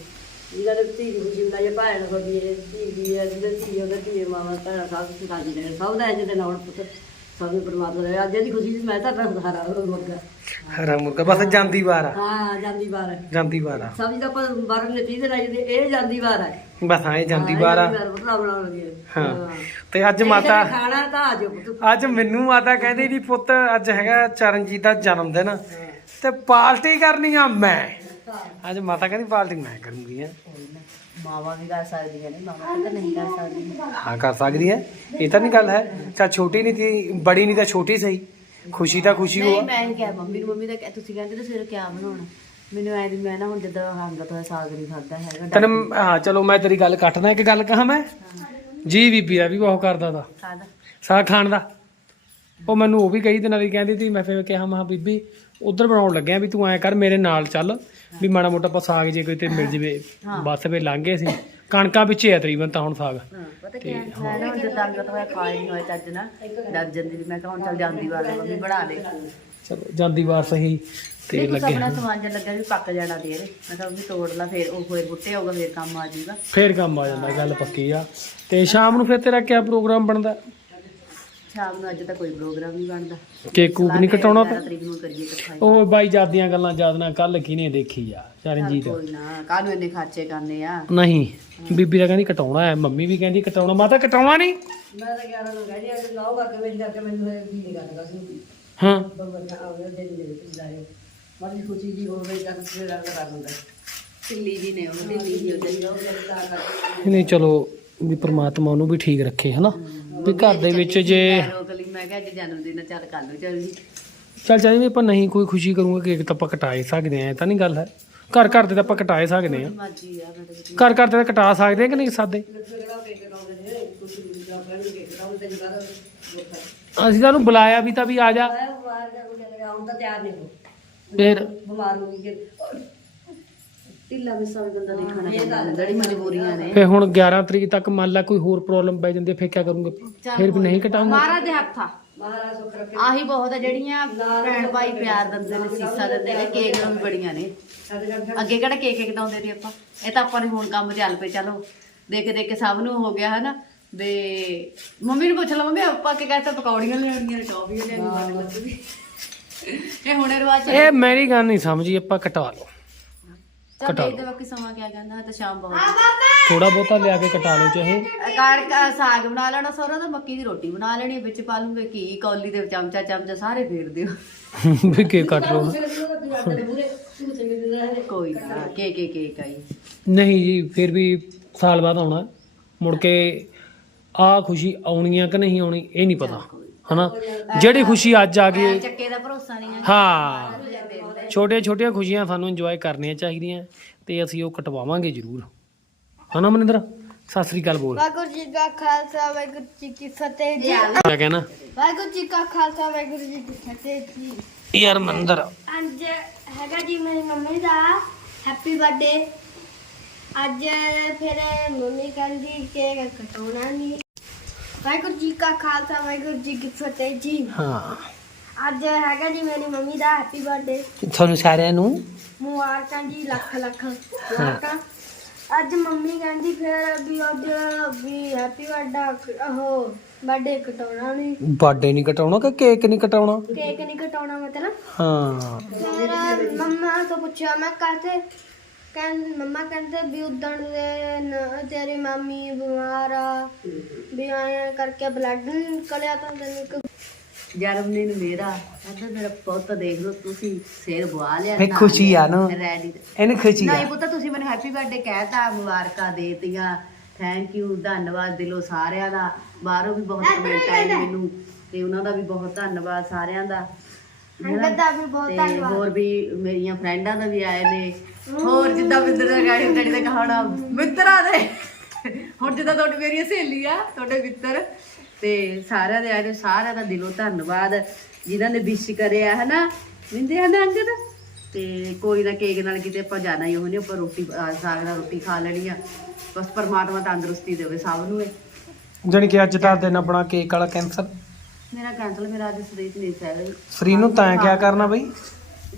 ਜਿਹਨਾਂ ਨੇ ਧੀ ਦੀ ਖੁਸ਼ੀ ਮਨਾਈ ਹੈ ਭੈਣ ਹੋਦੀ ਧੀ ਦੀ ਜਿਹਦੇ ਧੀ ਉਹਦੇ ਧੀ ਮਾਵਾ ਭੈਣਾਂ ਸਭ ਰਾਜੀ ਰਹੇ। ਸਭ ਦਾ ਇੰਜ ਨਾਲ ਪੁੱਤ। ਸਭ ਨੂੰ ਪਰਮਾਤਮਾ ਦੇ ਅੱਜ ਦੀ ਖੁਸ਼ੀ 'ਚ ਮੈਂ ਤਾਂ ਸਹਾਰਾ ਮੁਰਗਾ। ਹਰਾ ਮੁਰਗਾ ਬਸ ਜਾਂਦੀ ਵਾਰ ਆ। ਹਾਂ ਜਾਂਦੀ ਵਾਰ ਹੈ ਜਾਂਦੀ ਵਾਰ ਆ। ਸਬਜ਼ੀ ਦਾ ਆਪਾਂ ਬਾਰਨ ਨੇ 30 ਦਿਨ ਆਈ ਇਹ ਜਾਂਦੀ ਵਾਰ ਹੈ ਬਸ ਇਹ ਜਾਂਦੀ ਵਾਰ ਆ। ਹਾਂ। ਤੇ ਅੱਜ ਮਾਤਾ ਖਾਣਾ ਤਾਂ ਆ ਜਾਓ ਪੁੱਤ। ਅੱਜ ਮੈਨੂੰ ਮਾਤਾ ਕਹਿੰਦੀ ਵੀ ਪੁੱਤ ਅੱਜ ਹੈਗਾ ਚਰਨਜੀਤ ਦਾ ਜਨਮ ਦਿਨ ਤੇ ਪਾਰਟੀ ਕਰਨੀ ਆ ਮੈਂ। ਅੱਜ ਮਾਤਾ ਕਹਿੰਦੀ ਪਾਰਟੀ ਮੈਂ ਕਰੂੰਗੀ ਆ। ਮਾਵਾ ਵੀ ਕਰ ਸਕਦੀਆਂ ਨੇ ਮਾਵਾ ਤਾਂ ਨਹੀਂ ਕਰ ਸਕਦੀਆਂ। ਹਾਂ ਕਰ ਸਕਦੀ ਹੈ ਇਹ ਤਾਂ ਨਹੀਂ ਗੱਲ ਹੈ। ਚਾ ਛੋਟੀ ਨਹੀਂ ਤੀ ਬੜੀ ਨਹੀਂ ਤਾਂ ਛੋਟੀ ਸਹੀ। ਖੁਸ਼ੀ ਤਾਂ ਖੁਸ਼ੀ ਨਹੀਂ ਹੋਆ। ਮੈਂ ਕਿਹਾ ਮੰਮੀ ਨੂੰ ਮੰਮੀ ਦਾ ਕਹਿ- ਤੁਸੀਂ ਕਹਿੰਦੇ ਤੁਸੀਂ ਕਿਆ ਬਣਾਉਣਾ? ਮੈਨੂੰ ਐ ਵੀ ਮੈਂ ਨਾ ਹੁਣ ਜਦੋਂ ਹੰਗਤ ਹੋਇਆ ਸਾਗ ਨਹੀਂ ਖਾਦਾ ਹੈਗਾ ਤੈਨੂੰ ਹਾਂ ਚਲੋ ਮੈਂ ਤੇਰੀ ਗੱਲ ਕੱਟਦਾ ਇੱਕ ਗੱਲ ਕਹਾਂ ਮੈਂ? ਜੀ ਬੀਬੀ ਦਾ ਵੀ ਬਹੁਤ ਕਰਦਾ ਤਾ। ਖਾਦਾ ਸਾਗ ਖਾਣ ਦਾ। ਉਹ ਮੈਨੂੰ ਉਹ ਵੀ ਕਈ ਦਿਨਾਂ ਦੀ ਕਹਿੰਦੀ ਸੀ ਮੈਂ ਫਿਰ ਕਿਹਾ ਮਹਾ ਬੀਬੀ ਉਧਰ ਬਣਾਉਣ ਲੱਗਿਆ ਵੀ ਤੂੰ ਐ ਕਰ ਮੇਰੇ ਨਾਲ ਚੱਲ। ਵੀ ਮਾੜਾ ਮੋਟਾ ਆਪਾਂ ਸਾਗ ਜੇ ਕੋਈ ਤੇ ਮਿਲ ਜਵੇ ਬਸ ਵੇ ਲਾਂਗੇ ਅਸੀਂ। ਕਣਕਾਂ ਹੀ ਹੈ ਤਕਰੀਬਨ ਤਾਂ ਹੁਣ ਸਾਗ। ਪਤਾ ਕੀ ਹੈ। ਮੈਂ ਨਾ ਹੁਣ ਜਦੋਂ ਹੰਗਤ ਹੋਇਆ ਖਾ ਹੀ ਨਹੀਂ ਹੋਇਆ ਚੱਜ ਨਾ ਡਰ ਜਾਂਦੀ ਸੀ। ਮੈਂ ਕਿਹਾ ਹੁਣ ਚੱਲ ਜਾਂਦੀ ਵਾਰ ਮੰਮੀ ਬਣਾ ਲੈ। ਚਲੋ ਜਾਂਦੀ ਵਾਰ ਸਹੀ ਤੇ ਲੱਗੇ। ਆਪਣਾ ਸਮਾਨ ਜਿਹਾ ਲੱਗਾ ਵੀ ਪੱਕ ਜਾਣਾ ਦੇ ਮੈਂ ਕਿਹਾ ਵੀ ਤੋੜ ਲਾ ਫੇਰ ਉਹ ਹੋਏ ਬੁੱਟੇ ਹੋਗਾ ਫੇਰ ਕੰਮ ਆ ਜਾਊਗਾ। ਫੇਰ ਕੰਮ ਆ ਜਾਂਦਾ ਗੱਲ ਪੱਕੀ ਆ। ਤੇ ਸ਼ਾਮ ਨੂੰ ਫਿਰ ਤੇਰਾ ਕਿਆ ਪ੍ਰੋਗਰਾਮ ਬਣਦਾ? ਸ਼ਾਮ ਨੂੰ ਅੱਜ ਤਾਂ ਕੋਈ ਪ੍ਰੋਗਰਾਮ ਨਹੀਂ ਬਣਦਾ। ਕੇਕ ਕੂਕ ਨਹੀਂ ਕਟਾਉਣਾ ਗਿਆਰਾਂ ਤਰੀਕ ਨੂੰ ਕਰੀਏ ਇਕੱਠਾ ਹੀ। ਉਹ ਬਾਈ ਜਾਦੀਆਂ ਗੱਲਾਂ ਯਾਦ ਨਾ ਕੱਲ ਕਿਨੇ ਦੇਖੀ ਆ? ਚਰਨਜੀਤ। ਕੋਈ ਨਾ ਕਾਹਨੂੰ ਇੰਨੇ ਖਰਚੇ ਕਰਨੇ ਆ। ਨਹੀਂ ਬੀਬੀ ਤਾਂ ਕਹਿੰਦੀ ਕਟਾਉਣਾ ਹੈ ਮੰਮੀ ਵੀ ਕਹਿੰਦੀ ਕਟਾਉਣਾ ਮਾਤਾ ਕਟਾਉਣਾ ਨਹੀਂ? ਮੈਂ ਤਾਂ 11 ਨੂੰ ਕਹਿੰਦੀ ਅੱਜ ਲਾਓ ਕਰਕੇ ਵੇਚ ਕਰਕੇ ਮੈਨੂੰ ਇਹ ਵੀ ਨਹੀਂ ਕਰਦਾ ਸੀ। ਹਾਂ। ਦੇ ਦੇ ਜਾਏ ਮਰਜ਼ੀ ਖੁਸ਼ੀ ਦੀ ਹੋਵੇ ਤਾਂ ਫਿਰ ਰੰਗ ਕਰ ਦਿੰਦਾ। ਢਿੱਲੀ ਜੀ ਨੇ ਉਹ ਢਿੱਲੀ ਜੀ ਉਹਦੇ। ਨਹੀਂ ਚਲੋ ਵੀ ਪ੍ਰਮਾਤਮਾ ਉਹਨੂੰ ਵੀ ਠੀਕ ਰੱਖੇ ਹਨਾ? ਵੀ ਘਰ ਦੇ ਵਿੱਚ ਜੇ ਰੋਕ ਲਈ ਮੈਂ ਕਿਹਾ ਅੱਜ ਜਨਮ ਦਿਨ ਆ, ਚੱਲ ਕਰ ਲਓ ਚੱਲ ਜੀ ਚੱਲ ਚਾਹੇ ਵੀ ਆਪਾਂ ਨਹੀਂ ਕੋਈ ਖੁਸ਼ੀ ਕਰੂਗੇ ਕੇਕ ਤਾਂ ਆਪਾਂ ਕਟਾਏ ਸਕਦੇ ਆ ਇਹ ਤਾਂ ਨਹੀਂ ਗੱਲ ਹੈ। ਘਰ ਘਰ ਦੇ ਤਾਂ ਆਪਾਂ ਕਟਾਏ ਸਕਦੇ ਆ ਮਰਜ਼ੀ ਆ ਮੈਂ ਤਾਂ ਕੁਛ ਘਰ ਘਰ ਦੇ ਤਾਂ ਕਟਾ ਸਕਦੇ ਆ ਕਿ ਨਹੀਂ ਸਾਦੇ? ਅਸੀਂ ਤਾਂ ਉਹਨੂੰ ਬੁਲਾਇਆ ਵੀ ਤਾਂ ਵੀ ਆ ਜਾ। ਫਿਰ? ਬਿਮਾਰ ਹੋ ਗਈ ਢਿੱਲਾ ਮਿੱਸਾ ਵੀ ਬੰਦਾ ਦੇਖਣਾ ਪੈਂਦਾ ਜਿਹੜੀ ਮਜਬੂਰੀਆਂ ਨੇ ਫਿਰ ਹੁਣ 11 ਤਰੀਕ ਤੱਕ ਮੰਨ ਲਾ ਕੋਈ ਹੋਰ ਪ੍ਰੋਬਲਮ ਪੈ ਜਾਂਦੀ ਹੈ, ਫਿਰ ਕੀ ਕਰੂੰਗੇ? ਫਿਰ ਵੀ ਨਹੀਂ ਕਟਾਉਂਗੇ। ਮਹਾਰਾਜ ਦੇ ਹੱਥ ਆ। ਮਹਾਰਾਜ ਸੁਖ ਰੱਖੇ। ਆਹੀ ਬਹੁਤ ਆ ਜਿਹੜੀਆਂ ਭੈਣ ਭਾਈ ਪਿਆਰ ਦਿੰਦੇ ਨੇ ਸੀਸਾ ਦਿੰਦੇ ਨੇ ਕੇਕ ਨੂੰ ਵੀ ਬੜੀਆਂ ਨੇ। ਅੱਗੇ ਕਿਹੜਾ ਕੇਕ ਕਟਾਉਂਦੇ ਸੀ ਆਪਾਂ? ਇਹ ਤਾਂ ਆਪਾਂ ਨੇ ਹੁਣ ਕੰਮ ਚੱਲ ਪਏ ਚਲੋ। ਦੇਖ ਦੇਖ ਕੇ ਸਭ ਨੂੰ ਹੋ ਗਿਆ ਹਨਾ? ਤੇ ਮੰਮੀ ਨੂੰ ਪੁੱਛ ਲਾ ਮੰਮੀ ਆਪਾਂ ਕੀ ਕਹਿੰਦੇ ਪਕੌੜੀਆਂ ਲਿਆਉਣੀਆਂ ਨੇ ਟੌਫੀਆਂ ਲਿਆਉਣੀਆਂ ਨੇ ਇਹ ਹੁਣੇ ਰਿਵਾਜ ਇਹ ਮੇਰੀ ਗੱਲ ਨਹੀਂ ਸਮਝੀ ਆਪਾਂ ਕਟਾ ਲਓ। ਚੱਲ ਦੇਖਦੇ ਬਾਕੀ ਸਮਾਂ ਕਿਆ ਕਹਿੰਦਾ ਤੇ ਸ਼ਾਮ ਬਹੁਤ ਥੋੜਾ ਬਹੁਤਾ ਲਿਆ ਕੇ ਕਟਾ ਲਓ ਚਾਹੇ। ਕਣਕ ਸਾਗ ਬਣਾ ਲੈਣਾ ਸੋਰਾ ਤਾਂ ਮੱਕੀ ਦੀ ਰੋਟੀ ਬਣਾ ਲੈਣੀ ਵਿੱਚ ਪਾ ਲੂੰਗੇ ਘੀ ਕੌਲੀ ਦੇ ਚਮਚਾ ਚਮਚਾ ਸਾਰੇ ਫੇਰ ਦਿਓ। ਵੀ ਕੇ ਕੱਟ ਲਓ। ਕੋਈ ਨਾ ਕੇ ਕੇ ਕੇ ਕਾਈ। ਨਹੀਂ ਜੀ ਫਿਰ ਵੀ ਸਾਲ ਬਾਅਦ ਆਉਣਾ। ਮੁੜ ਕੇ ਆ ਖੁਸ਼ੀ ਆਉਣੀ ਆ ਕਿ ਨਹੀਂ ਆਉਣੀ ਇਹ ਨਹੀਂ ਪਤਾ। ਹਨਾ? ਜਿਹੜੀ ਖੁਸ਼ੀ ਅੱਜ ਆ ਗਈ ਚੱਕੇ ਦਾ ਭਰੋਸਾ ਨਹੀਂ ਹੈ। ਹਾਂ। ਛੋਟੀਆਂ ਛੋਟੀਆਂ ਖੁਸ਼ੀਆਂ ਸਾਨੂੰ ਇੰਜੋਏ ਕਰਨੀਆਂ ਚਾਹੀਦੀਆਂ ਤੇ ਅਸੀਂ ਉਹ ਕਟਵਾਵਾਂਗੇ ਜ਼ਰੂਰ। ਹਨਾ ਮਨਿੰਦਰ? ਸਤਿ ਸ੍ਰੀ ਅਕਾਲ ਬੋਲ। ਵਾਹਿਗੁਰੂ ਜੀ ਕਾ ਖਾਲਸਾ ਵਾਹਿਗੁਰੂ ਜੀ ਕੀ ਫਤਿਹ ਜੀ। ਕਿਆ ਕਹਿਣਾ? ਵਾਹਿਗੁਰੂ ਜੀ ਕਾ ਖਾਲਸਾ ਵਾਹਿਗੁਰੂ ਜੀ ਕੀ ਫਤਿਹ ਜੀ। ਯਾਰ ਮੰਦਰ ਅੱਜ ਹੈਗਾ ਜੀ ਮੇਰੀ ਮੰਮੀ ਦਾ ਹੈਪੀ ਬਰਥਡੇ ਅੱਜ ਫਿਰ ਮੰਮੀ ਕਹਿੰਦੀ ਕੇਕ ਕਟਾਉਣਾ ਨਹੀਂ ਵਾਹਿਗੁਰੂ ਜੀ ਕਾ ਖਾਲਸਾ ਵਾਹਿਗੁਰੂ ਜੀ ਕੀ ਫਤਿਹ ਜੀ। ਹਾਂ। ਅੱਜ ਹੈਗਾ ਜੀ ਮੇਰੀ ਮੰਮੀ ਦਾ ਹੈਪੀ ਬਰਥਡੇ ਤੁਹਾਨੂੰ ਸਾਰਿਆਂ ਨੂੰ? ਮੁਬਾਰਕਾਂ ਜੀ ਲੱਖ ਲੱਖ ਮੁਬਾਰਕਾਂ। ਅੱਜ ਮੰਮੀ ਕਹਿੰਦੀ ਫਿਰ ਵੀ ਅੱਜ ਵੀ ਹੈਪੀ ਬਰਥਡੇ ਉਹ ਬਰਥਡੇ ਕਟਾਉਣਾ ਨਹੀਂ ਬਰਥਡੇ ਨਹੀਂ ਕਟਾਉਣਾ ਕਿ ਕੇਕ ਨਹੀਂ ਕਟਾਉਣਾ? ਕੇਕ ਨਹੀਂ ਕਟਾਉਣਾ ਮਤਲਬ। ਹਾਂ। ਫਿਰ ਮੰਮਾ ਤੋਂ ਪੁੱਛਿਆ ਮੈਂ ਕਾਹਤੇ? ਕਹਿੰਦੇ ਮੰਮਾ ਕਹਿੰਦੇ ਵੀ ਉਦਣ ਦੇ ਨ- ਤੇਰੀ ਮਾਮੀ ਬਿਮਾਰ ਆ। ਵੀ ਆਇਆ ਕਰਕੇ ਬਲੱਡ ਨਿਕਲਿਆ ਤਾਂ ਤੈਨੂੰ ਇੱਕ ਜਨਮ ਦਿਨ ਮੇਰਾ। ਕਹਿੰਦਾ ਮੇਰਾ ਪੁੱਤ ਦੇਖ ਲਓ ਤੁਸੀਂ ਸਿਰ ਬੁਆ ਲਿਆ ਫੇ ਖੁਸ਼ੀ ਆ ਨਾ। ਰੈਡੀ ਇਹਨੂੰ ਖੁਸ਼ੀ ਆ। ਨਹੀਂ ਪੁੱਤ ਤੁਸੀਂ ਮੈਨੂੰ ਹੈਪੀ ਬਰਥਡੇ ਕਹਿਤਾ ਮੁਬਾਰਕਾਂ ਦੇਤੀਆਂ। ਥੈਂਕ ਯੂ ਧੰਨਵਾਦ ਦਿਲੋਂ ਸਾਰਿਆਂ ਦਾ। ਬਾਹਰੋਂ ਵੀ ਬਹੁਤ ਕਮੈਂਟ ਆਏ ਨੇ ਮੈਨੂੰ ਤੇ ਉਹਨਾਂ ਦਾ ਵੀ ਬਹੁਤ ਧੰਨਵਾਦ ਸਾਰਿਆਂ ਦਾ। ਅੰਗਦ ਦਾ ਵੀ ਬਹੁਤ ਤੇ ਧੰਨਵਾਦ। ਹੋਰ ਵੀ ਮੇਰੀਆਂ ਫਰੈਂਡਾਂ ਦਾ ਵੀ ਆਏ ਨੇ। ਹੋਰ ਜਿੱਦਾਂ ਮਿੰਦਰ ਦਾ ਗਾੜੀ ਡੈਡੀ ਦਾ ਕਹਾਣਾ ਮਿੱਤਰਾਂ ਦੇ। ਹੁਣ ਜਿੱਦਾਂ ਤੁਹਾਡੀ ਮੇਰੀਆਂ ਸਹੇਲੀ ਆ ਤੁਹਾਡੇ ਮਿੱਤਰ। ਤੇ ਸਾਰਿਆਂ ਦੇ ਆਏ ਨੇ ਸਾਰਿਆਂ ਦਾ ਦਿਲੋਂ ਧੰਨਵਾਦ। ਜਿਨ੍ਹਾਂ ਨੇ ਵਿਸ਼ ਕਰਿਆ ਹਨਾ ਮਿੰਦੇ ਹਨ ਅੰਗਦ ਤੇ। ਕੋਈ ਨਾ ਕੇਕ ਨਾਲ ਕਿਤੇ ਆਪਾਂ ਜਾਣਾ ਹੀ ਹੋਣੀ ਆਪਾਂ ਰੋਟੀ ਅਹ ਸਾਗ ਨਾਲ ਰੋਟੀ ਖਾ ਲੈਣੀ ਆ। ਬਸ ਪਰਮਾਤਮਾ ਤੰਦਰੁਸਤੀ ਦੇਵੇ ਸਭ ਨੂੰ ਇਹ। ਜਾਣੀ ਕਿ ਅੱਜ ਦਾ ਦਿਨ ਆਪਣਾ ਕੇਕ ਵਾਲਾ ਕੈਂਸਰ ਮੇਰਾ ਕੈਂਸਲ ਮੇਰਾ ਅੱਜ ਸਰੀਰ ਨਹੀਂ ਸਹਿ ਸਰੀ ਨੂੰ ਤਾਂ ਕਿਆ ਕਰਨਾ ਬਈ?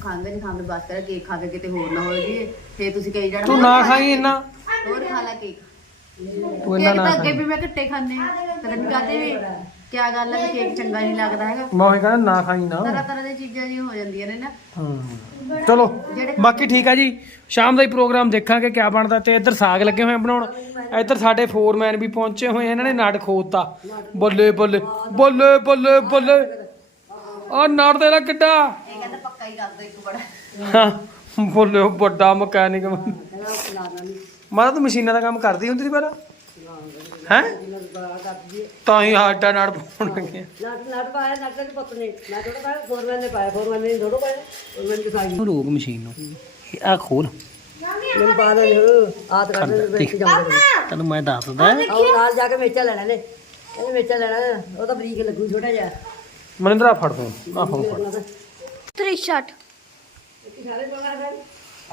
ਖਾਂਦੇ ਨਹੀਂ ਖਾਂਦੇ ਬਸ ਕਰ ਕੇਕ ਖਾ ਕੇ ਕਿਤੇ ਹੋਰ ਨਾ ਹੋ ਜੀ। ਫੇਰ ਤੁਸੀਂ ਕਹੀ ਜਾਣਾ ਤੂੰ ਨਾ ਖਾਈ ਇੰਨਾ। ਹੋਰ ਖਾ ਲੈ ਕੇਕ। ਤੂੰ ਇੰਨਾ ਨਾ ਤਾਂ ਅੱਗੇ ਵੀ ਮੈਂ ਘੱਟੇ ਖਾਂਦੇ ਕਦੇ ਵੀ ਕਹਦੇ ਵੀ। ਕਿਆ ਗੱਲ ਹੈ ਕੇਕ ਚੰਗਾ ਨਹੀਂ ਲੱਗਦਾ ਹੈਗਾ? ਮੈਂ ਉਹੀ ਕਹਿੰਦਾ ਨਾ ਖਾਈ ਨਾ। ਤਰ੍ਹਾਂ ਤਰ੍ਹਾਂ ਦੀਆਂ ਚੀਜ਼ਾਂ ਜੀ ਹੋ ਜਾਂਦੀਆਂ ਨੇ ਨਾ। ਹਾਂ। ਚਲੋ ਬਾਕੀ ਠੀਕ ਆ ਜੀ। ਸ਼ਾਮ ਦਾ ਹੀ ਪ੍ਰੋਗਰਾਮ ਦੇਖਾਂਗੇ ਕਿਆ ਬਣਦਾ ਤੇ ਇੱਧਰ ਸਾਗ ਲੱਗੇ ਹੋਏ ਆ ਬਣਾਉਣ। ਇੱਧਰ ਸਾਡੇ ਫੋਰਮੈਨ ਵੀ ਪਹੁੰਚੇ ਹੋਏ ਆ, ਇਹਨਾਂ ਨੇ ਨਾੜ ਖੋਦਤਾ ਬੱਲੇ ਬੱਲੇ ਬੱਲੇ ਬੱਲੇ ਬੱਲੇ। ਆ ਨਾੜ ਦੇ ਲਾ ਕਿੱਡਾ? ਇਹ ਕਹਿੰਦਾ ਪੱਕਾ ਹੀ ਕਰਦਾ ਇੱਕ ਬੜਾ। ਹਾਂ ਬੋਲੇ ਉਹ ਵੱਡਾ ਮਕੈਨਿਕ। ਮਾਤਾ ਤੂੰ ਮਸ਼ੀਨਾਂ ਦਾ ਕੰਮ ਕਰਦੀ ਹੁੰਦੀ ਸੀ ਪਹਿਲਾਂ? ਹੈ? ਤਾਂ ਹੀ ਆਟਾ ਨਾੜ ਪਾਉਣ ਲੱਗੇ ਰੋਕ ਮਸ਼ੀਨ ਨੂੰ। ਆ ਖੋਲ। ਤੈਨੂੰ ਮੈਂ ਦੱਸਦਾ ਆਹ ਨਾਲ ਜਾ ਕੇ ਮੇਚਾ ਲੈਣਾ। ਨੇ ਇਹਨੇ ਮੇਚਾ ਲੈਣਾ ਉਹ ਤਾਂ ਬਰੀਕ ਲੱਗੂ ਛੋਟਾ ਜਿਹਾ। ਮਨਿੰਦਰਾ ਫੜ ਤੂੰ। ਆ ਫੜ ਫੜ। ਥ੍ਰੀ ਸ਼ਾਟ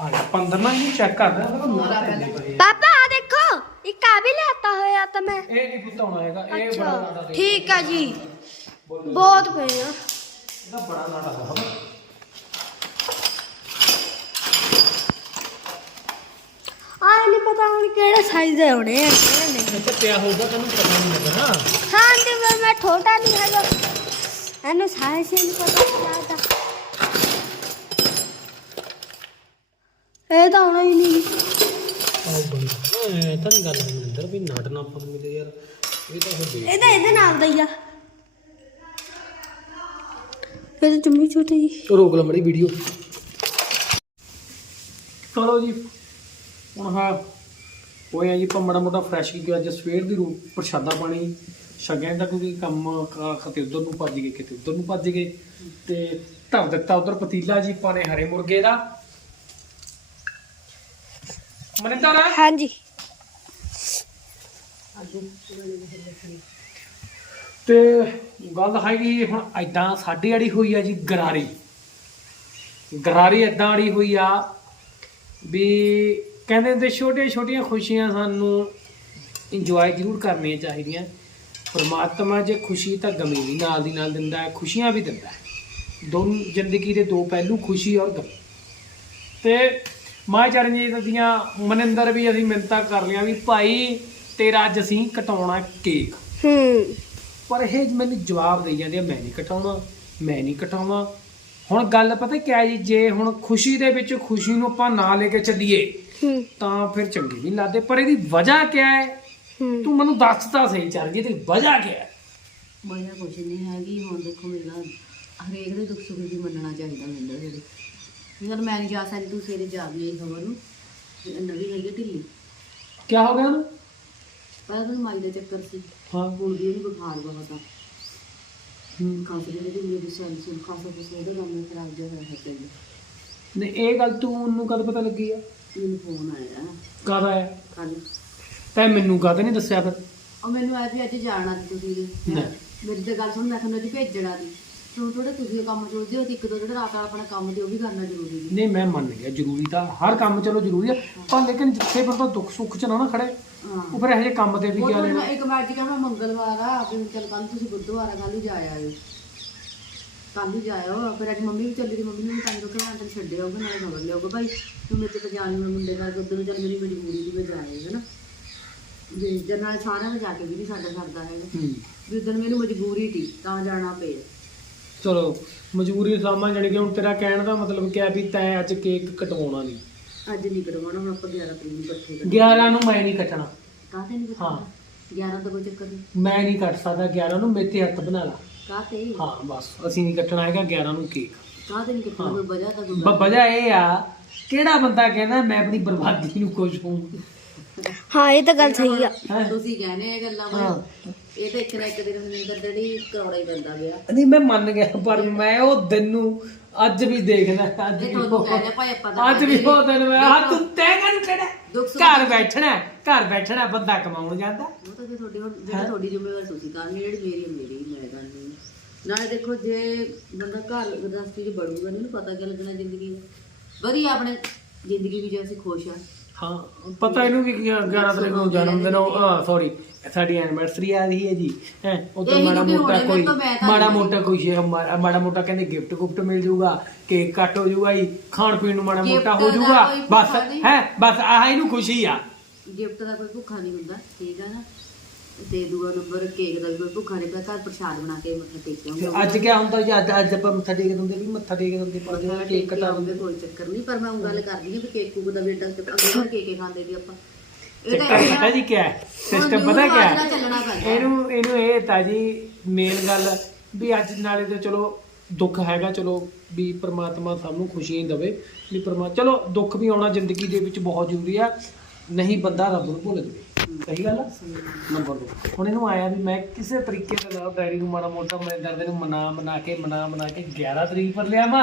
ਆ ਜਾ 15 ਨਾ ਹੀ ਚੈੱਕ ਕਰ ਇਹ ਪਾਪਾ ਆ ਦੇਖੋ। ਇੱਕ ਆ ਵੀ ਲਿਆਤਾ ਹੋਇਆ ਤਾਂ ਮੈਂ। ਨਹੀਂ ਪੁੱਤ ਹੋਣਾ ਹੈਗਾ ਇਹ ਬੜਾ ਨਾਟਾ ਦੇ ਠੀਕ ਆ ਜੀ। ਬਹੁਤ ਪਏ ਆ। ਇਹਦਾ ਬੜਾ ਨਾਟਾ ਦਾ ਹਵਾ ਆ ਨਹੀਂ ਪਤਾ ਹੁਣ ਕਿਹੜੇ ਸਾਈਜ਼ ਦੇ ਹੋਣੇ ਇੱਥੇ ਪਿਆ ਹੋਊਗਾ ਤੈਨੂੰ ਪਤਾ ਨਹੀਂ ਲੱਗਣਾ। ਹਾਂ ਤੇ ਮੈਂ ਮੈਂ ਛੋਟਾ ਨਹੀਂ ਹੈਗਾ। ਇਹਨੂੰ ਸਾਈਜ਼ ਹੀ ਨਹੀਂ ਪਤਾ ਲੱਗਦਾ ਇਹ ਤਾਂ ਆਉਣਾ ਹੀ ਨਹੀਂ ਬੰਦਾ ਇਹ ਤਾਂ ਨਹੀਂ ਗੱਲ ਮਨਿੰਦਰ ਵੀ ਨਾਟ ਨਾ ਆਪਾਂ ਨੂੰ ਮਿਲੇ ਯਾਰ। ਇਹ ਤਾਂ ਹੋ ਇਹ ਤਾਂ ਇਹਦੇ ਨਾਲ ਦਾ ਹੀ ਆ। ਇਹ ਤਾਂ ਜੰਮੀ ਛੋਟੀ ਜੀ ਰੋਕ ਲਾ ਮੜੀ ਵੀਡੀਓ। ਚਲੋ ਜੀ ਹੁਣ ਹਾਂ ਹੋਇਆ ਜੀ ਆਪਾਂ ਮਾੜਾ ਮੋਟਾ ਫਰੈਸ਼ ਕੀ ਅੱਜ ਸਵੇਰ ਦੀ ਰੂ ਪ੍ਰਸ਼ਾਦਾ ਪਾਣੀ। ਛਕਿਆ ਦਾ ਕਿਉਂਕਿ ਕੰਮ ਖਤੇ ਉਧਰ ਨੂੰ ਭੱਜ ਗਏ ਕਿਤੇ ਉਧਰ ਨੂੰ ਭੱਜ ਗਏ। ਤੇ ਧਰ ਦਿੱਤਾ ਉਧਰ ਪਤੀਲਾ ਜੀ ਪਾਣੇ ਹਰੇ ਮੁਰਗੇ ਦਾ। ਮਨਿੰਦਰ ਹਾਂਜੀ। ਤੇ ਗੱਲ ਹੈਗੀ ਹੁਣ ਐਦਾਂ ਸਾਡੀ ਅੜੀ ਹੋਈ ਆ ਜੀ ਗਰਾਰੀ। ਗਰਾਰੀ ਐਦਾਂ ਅੜੀ ਹੋਈ ਆ ਵੀ ਕਹਿੰਦੇ ਹੁੰਦੇ ਛੋਟੀਆਂ ਛੋਟੀਆਂ ਖੁਸ਼ੀਆਂ ਸਾਨੂੰ ਇੰਜੋਏ ਜ਼ਰੂਰ ਕਰਨੀਆਂ ਚਾਹੀਦੀਆਂ। ਪਰਮਾਤਮਾ ਜੇ ਖੁਸ਼ੀ ਤਾਂ ਗਮੀ ਵੀ ਨਾਲ ਦੀ ਨਾਲ ਦਿੰਦਾ ਹੈ, ਖੁਸ਼ੀਆਂ ਵੀ ਦਿੰਦਾ ਹੈ। ਦੋਨੋਂ ਜ਼ਿੰਦਗੀ ਦੇ ਦੋ ਪਹਿਲੂ, ਖੁਸ਼ੀ ਔਰ ਗਮ। ਤੇ ਮਾਂ ਚਰਨਜੀਤ ਦੀਆਂ ਮਨਿੰਦਰ ਵੀ ਅਸੀਂ ਮਿੰਤਾ ਕਰ ਲਿਆ ਵੀ ਭਾਈ ਤੇਰਾ ਅੱਜ ਅਸੀਂ ਕਟਾਉਣਾ ਕੇਕ। ਹੂੰ। ਪਰ ਇਹ ਮੈਨੂੰ ਜਵਾਬ ਦੇਈ ਜਾਂਦੇ ਆ ਮੈਂ ਨਹੀਂ ਕਟਾਉਣਾ ਮੈਂ ਨਹੀਂ ਕਟਾਉਣਾ। ਹੁਣ ਗੱਲ ਪਤਾ ਕਿਆ ਜੀ ਜੇ ਹੁਣ ਖੁਸ਼ੀ ਦੇ ਵਿੱਚ ਖੁਸ਼ੀ ਨੂੰ ਆਪਾਂ ਨਾ ਲੈ ਕੇ ਚੱਲੀਏ ਹੂੰ। ਤਾਂ ਫਿਰ ਚੰਗੇ ਨਹੀਂ ਲੱਗਦੇ। ਪਰ ਇਹਦੀ ਵਜ੍ਹਾ ਕਿਆ ਹੈ ਹੂੰ। ਤੂੰ ਮੈਨੂੰ ਦੱਸ ਤਾਂ ਸਹੀ ਚੱਲ ਜੀ ਤੇ ਵਜ੍ਹਾ ਕਿਆ ਹੈ ਮਜ਼ਾ ਕੁਛ ਨਹੀਂ ਹੈਗੀ ਹੁਣ ਦੇਖੋ ਮੇਰਾ ਹਰੇਕ ਦੇ ਦੁੱਖ ਸੁੱਖ ਦੀ ਮੰਨਣਾ ਚਾਹੀਦਾ ਮੈਨੂੰ ਜਿਹੜੇ ਜਦ ਮੈਂ ਨਹੀਂ ਜਾ ਸਕਦੀ ਤੂੰ ਸਵੇਰੇ ਜਾ ਵੀ ਆਈ ਖਬਰ ਨੂੰ। ਨਵੀਂ ਹੈਗੀ ਢਿੱਲੀ। ਕਿਆ ਹੋ ਗਿਆ ਉਹਨੂੰ? ਪਹਿਲਾਂ ਤਾਂ ਮਾਈ ਦਾ ਚੱਕਰ ਸੀ। ਹਾਂ। ਹੁਣ ਵੀ ਇਹਨੂੰ ਬੁਖਾਰ ਬਹੁਤ ਆ। ਖਾਸ ਕਰਕੇ ਜਿਹੜੀ ਮੇਰੀ ਸੈਲ ਸੁਣ ਖਾਸ ਕਰਕੇ ਉਹਦਾ ਕੰਮ ਖਰਾਬ ਜਿਹਾ ਹੋਇਆ ਹੈ ਨੇ ਇਹ ਗੱਲ ਤੂੰ ਉਹਨੂੰ ਕਦ ਪਤਾ ਲੱਗੀ ਆ? ਮੈਨੂੰ ਫੋਨ ਆਇਆ। ਕਦ ਆਇਆ? ਕੱਲ ਤੈਂ ਮੈਨੂੰ ਕਾਹਤੇ ਨਹੀਂ ਦੱਸਿਆ ਫਿਰ? ਉਹ ਮੈਨੂੰ ਅੱਜ ਵੀ ਅੱਜ ਜਾਣਾ ਸੀ ਤੁਸੀਂ। ਲੈ। ਮੇਰੀ ਤਾਂ ਗੱਲ ਸੁਣ ਮੈਂ ਤੁਹਾਨੂੰ ਅੱਜ ਭੇਜਣਾ ਸੀ। ਤੂੰ ਥੋੜਾ ਤੁਸੀਂ ਕੰਮ ਸੋਚਦੇ ਹੋ ਤੇ ਇੱਕ ਦੋ ਜਿਹੜਾ ਰਾਤ ਵਾਲਾ ਆਪਣਾ ਕੰਮ ਤੇ ਉਹ ਵੀ ਕਰਨਾ ਜ਼ਰੂਰੀ ਨਹੀਂ ਮੈਂ ਮੰਨ ਗਿਆ ਜ਼ਰੂਰੀ ਤਾਂ ਹਰ ਕੰਮ ਚਲੋ ਜ਼ਰੂਰੀ ਆ। ਪਰ ਲੇਕਿਨ ਜਿੱਥੇ ਬੰਦਾ ਦੁੱਖ ਸੁੱਖ ਚ ਨਾ ਨਾ ਖੜੇ ਉਹ ਫਿਰ ਇਹੋ ਕੰਮ ਤੇ ਵੀ ਉਹ ਗਿਆ ਤਾਂ ਲੈਣਾ ਮੈਂ ਇੱਕ ਵਾਰ ਜੀ ਕਹਿੰਦਾ ਮੰਗਲਵਾਰ ਆ ਵੀ ਚੱਲ ਕੱਲ ਤੁਸੀਂ ਬੁੱਧਵਾਰ ਆ ਕੱਲ ਨੂੰ ਜਾ ਆਇਓ। ਕੱਲ ਨੂੰ ਜਾ ਆਇਓ ਫਿਰ ਅੱਜ ਮੰਮੀ ਵੀ ਚੱਲੀ ਦੀ ਮੰਮੀ ਨੂੰ ਵੀ ਪੰਜ ਰੁਪਏ ਘੰਟੇ ਛੱਡੇ ਆਉਗੇ ਨਾਲੇ ਖਬਰ ਲਿਆਓਗੇ ਭਾਈ ਤੂੰ ਮੇਰੇ ਤੇ ਜਾਣ ਨੂੰ ਮੁੰਡੇ ਨਾਲ ਉਦੋਂ ਨੂੰ ਚੱਲ ਮੇਰੀ ਮਜਬੂਰੀ ਦੀ ਆਈ ਹੈ ਨਾ? ਜੀ ਜਦ ਨਾਲ ਸਾਰਿਆਂ ਨੂੰ ਜਾ ਕੇ ਵੀ ਨਹੀਂ ਸਾਡਾ ਸਰਦਾ ਹੈਗਾ। ਹੂੰ। ਵੀ ਉਦੋਂ ਮੈਨੂੰ ਮਜਬੂਰੀ ਸੀ ਤਾਂ ਜਾਣਾ ਪਿਆ। ਚਲੋ ਮਜਬੂਰੀ ਸਾਮਾਂ ਜਾਣੀ ਕਿ ਹੁਣ ਤੇਰਾ ਕਹਿਣ ਦਾ ਮਤਲਬ ਕਿਹਾ ਵੀ ਤੈਂ ਅੱਜ ਕੇਕ ਕਟਵਾਉਣਾ ਨਹੀਂ ਅੱਜ ਨਹੀਂ ਕਰਵਾਉਣਾ ਹੁਣ ਆਪਾਂ 11 ਤਰੀਕ ਨੂੰ ਇਕੱਠੇ ਕਰਾਂਗੇ। 11 ਨੂੰ ਮੈਂ ਨਹੀਂ ਕੱਟਣਾ। ਕਾਹਤੇ ਨਹੀਂ ਹਾਂ। ਕਰਵਾਉਣਾ 11 ਤਾਂ ਕੋਈ ਚੱਕਰ ਨਹੀਂ ਮੈਂ ਨਹੀਂ ਕੱਟ ਸਕਦਾ 11 ਨੂੰ ਮੇਤੇ ਹੱਥ ਬਣਾ ਲਾ। ਕਾਹਤੇ? ਹਾਂ ਬਸ ਅਸੀਂ ਨਹੀਂ ਕੱਟਣਾ ਹੈਗਾ 11 ਨੂੰ ਕੇਕ ਕਾਹਤੇ ਨਹੀਂ ਕਿਤੇ ਕੋਈ ਵਜ੍ਹਾ ਤਾਂ ਕੋਈ ਬ- ਵਜ੍ਹਾ ਇਹ ਆ ਕਿਹੜਾ ਬੰਦਾ ਕਹਿੰਦਾ ਮੈਂ ਆਪਣੀ ਬਰਬਾਦੀ ਨੂੰ ਖੁਸ਼ ਹੂੰ ਹਾਂ ਇਹ ਤਾਂ ਗੱਲ ਸਹੀ ਆ। ਹੈਂ? ਤੁਸੀਂ ਕਹਿੰਦੇ ਇਹ ਗੱਲਾਂ ਹਾਂ। ਇਹ ਤਾਂ ਇੱਕ ਨਾ ਇੱਕ ਦਿਨ ਮਨਿੰਦਰ ਡੈਡੀ ਕਰਾਉਣਾ ਹੀ ਪੈਂਦਾ ਵਿਆਹ ਨਹੀਂ ਮੈਂ ਮੰਨ ਗਿਆ ਪਰ ਮੈਂ ਉਹ ਦਿਨ ਨੂੰ ਅੱਜ ਵੀ ਦੇਖਦਾ ਅੱਜ ਵੀ ਤੁਹਾਨੂੰ ਉਹ- ਕਹਿੰਦੇ ਭਾਈ ਆਪਾਂ ਤਾਂ ਅੱਜ ਵੀ ਉਹ ਦਿਨ ਮੈਂ ਆ ਤੂੰ ਤੈਂ ਕਰ ਕਿਹੜਾ ਦੁੱਖ ਸੁੱਖ ਘਰ ਬੈਠਣਾ ਘਰ ਬੈਠਣਾ ਬੰਦਾ ਕਮਾਉਣ ਜਾਂਦਾ। ਉਹ ਤਾਂ ਜੇ ਤੁਹਾਡੀ ਹੁਣ ਜਿਹੜੀ ਤੁਹਾਡੀ ਜ਼ਿੰਮੇਵਾਰੀ ਤੁਸੀਂ ਕਰਨੀ ਜਿਹੜੀ ਮੇਰੀ ਮੇਰੀ ਮੈਂ ਕਰਨੀ। ਨਾਲੇ ਦੇਖੋ ਜੇ ਬੰਦਾ ਘਰ ਗ੍ਰਸਤੀ 'ਚ ਬੜੂਗਾ ਨਹੀਂ ਉਹਨੂੰ ਪਤਾ ਕੀ ਲੱਗਣਾ ਜ਼ਿੰਦਗੀ ਦਾ। ਵਧੀਆ ਆਪਣੇ ਜ਼ਿੰਦਗੀ ਵਿੱਚ ਅਸੀਂ ਖੁਸ਼ ਆ। ਹਾਂ ਪਤਾ ਇਹਨੂੰ ਵੀ ਕੀ ਆ, 11 ਤਰੀਕ ਨੂੰ ਜਨਮ ਦਿਨ ਆ ਸੌਰੀ ਸਾਡੀ ਐਨਵਰਸਰੀ ਆ ਰਹੀ ਹੈ ਜੀ। ਹੈ ਉਦੋਂ ਮਾੜਾ ਮੋਟਾ ਕੋਈ ਮਾੜਾ ਮੋਟਾ ਕੋਈ ਮਾੜਾ ਮੋਟਾ ਕਹਿੰਦੇ ਗਿਫਟ ਗੁਫਟ ਮਿਲ ਜਾਊਗਾ ਕੇਕ ਕੱਟ ਹੋ ਜਾਊਗਾ ਜੀ ਖਾਣ ਪੀਣ ਨੂੰ ਮਾੜਾ ਮੋਟਾ ਹੋ ਜਾਊਗਾ ਬਸ। ਹੈ ਬਸ ਆਹ ਇਹਨੂੰ ਖੁਸ਼ੀ ਆ। ਗਿਫਟ ਦਾ ਕੋਈ ਭੁੱਖਾ ਨਹੀਂ ਹੁੰਦਾ ਠੀਕ ਆ ਨਾ? ਤੇ ਦੂਆ ਨੰਬਰ ਕੇਕ ਦਾ ਵੀ ਕੋਈ ਭੁੱਖਾ ਨਹੀਂ ਹੁੰਦਾ ਘਰ ਪ੍ਰਸ਼ਾਦ ਬਣਾ ਕੇ ਮੱਥਾ ਟੇਕ ਤੇ ਆਉਂਗੇ ਅੱਜ ਕਿਆ ਹੁੰਦਾ ਜੀ ਅੱਜ ਅੱਜ ਆਪਾਂ ਮੱਥਾ ਟੇਕ ਦਿੰਦੇ ਵੀ ਮੱਥਾ ਟੇਕ ਦਿੰਦੇ ਪਰ ਮੱਥਾ ਕੇਕ ਟੇਕ ਕੇ ਕਟਾ ਆਉਂਗੇ ਦਿੰਦੇ ਕੋਈ ਚੱਕਰ ਨਹੀਂ ਪਰ ਮੈਂ ਉਹ ਗੱਲ ਕਰਦੀ ਹਾਂ ਵੀ ਕੇਕ ਕੂਕ ਦਾ ਵੀ ਏਡਾ ਅੱਗੇ ਵਾਰ ਕੇਕੇ ਖਾਂਦੇ ਸੀ ਆਪਾਂ। ਇਹ ਤਾਂ ਚੱਕਰ ਇਹ ਆ, ਪਤਾ ਜੀ ਕਿਆ ਹੈ? ਸਿਸਟਮ ਹੁਣ ਪਤਾ new ਕਿਆ ਰਿਵਾਜ ਨਾਲ ਹੈ ਚੱਲਣਾ ਪੈਂਦਾ। ਇਹਨੂੰ ਇਹਨੂੰ ਇਹ ਤਾਂ ਜੀ ਮੇਨ ਗੱਲ ਵੀ ਅੱਜ ਨਾਲੇ ਤੇ ਚਲੋ ਦੁੱਖ ਹੈਗਾ ਚਲੋ ਵੀ ਪ੍ਰਮਾਤਮਾ ਸਭ ਨੂੰ ਖੁਸ਼ੀਆਂ ਹੀ ਦੇਵੇ ਵੀ ਪਰਮਾ ਚਲੋ ਦੁੱਖ ਵੀ ਆਉਣਾ ਜ਼ਿੰਦਗੀ ਦੇ ਵਿੱਚ ਬਹੁਤ ਜ਼ਰੂਰੀ ਆ ਨਹੀਂ ਬੰਦਾ ਰੱਬ ਨੂੰ ਭੁੱਲ ਜਵੇ। ਸਹੀ ਗੱਲ ਆ? ਨੰਬਰ 2 ਹੁਣ ਇਹਨੂੰ ਆਇਆ ਵੀ ਮੈਂ ਕਿਸੇ ਤਰੀਕੇ ਦੇ ਨਾਲ ਡੈਡੀ ਨੂੰ ਮਾੜਾ ਮੋਟਾ ਮੇਰੇ ਦਰਦ ਨੂੰ ਮਨਾ ਮਨਾ ਕੇ ਮਨਾ ਮਨਾ ਕੇ 11 ਤਰੀਕ ਪਰ ਲਿਆ ਵਾ।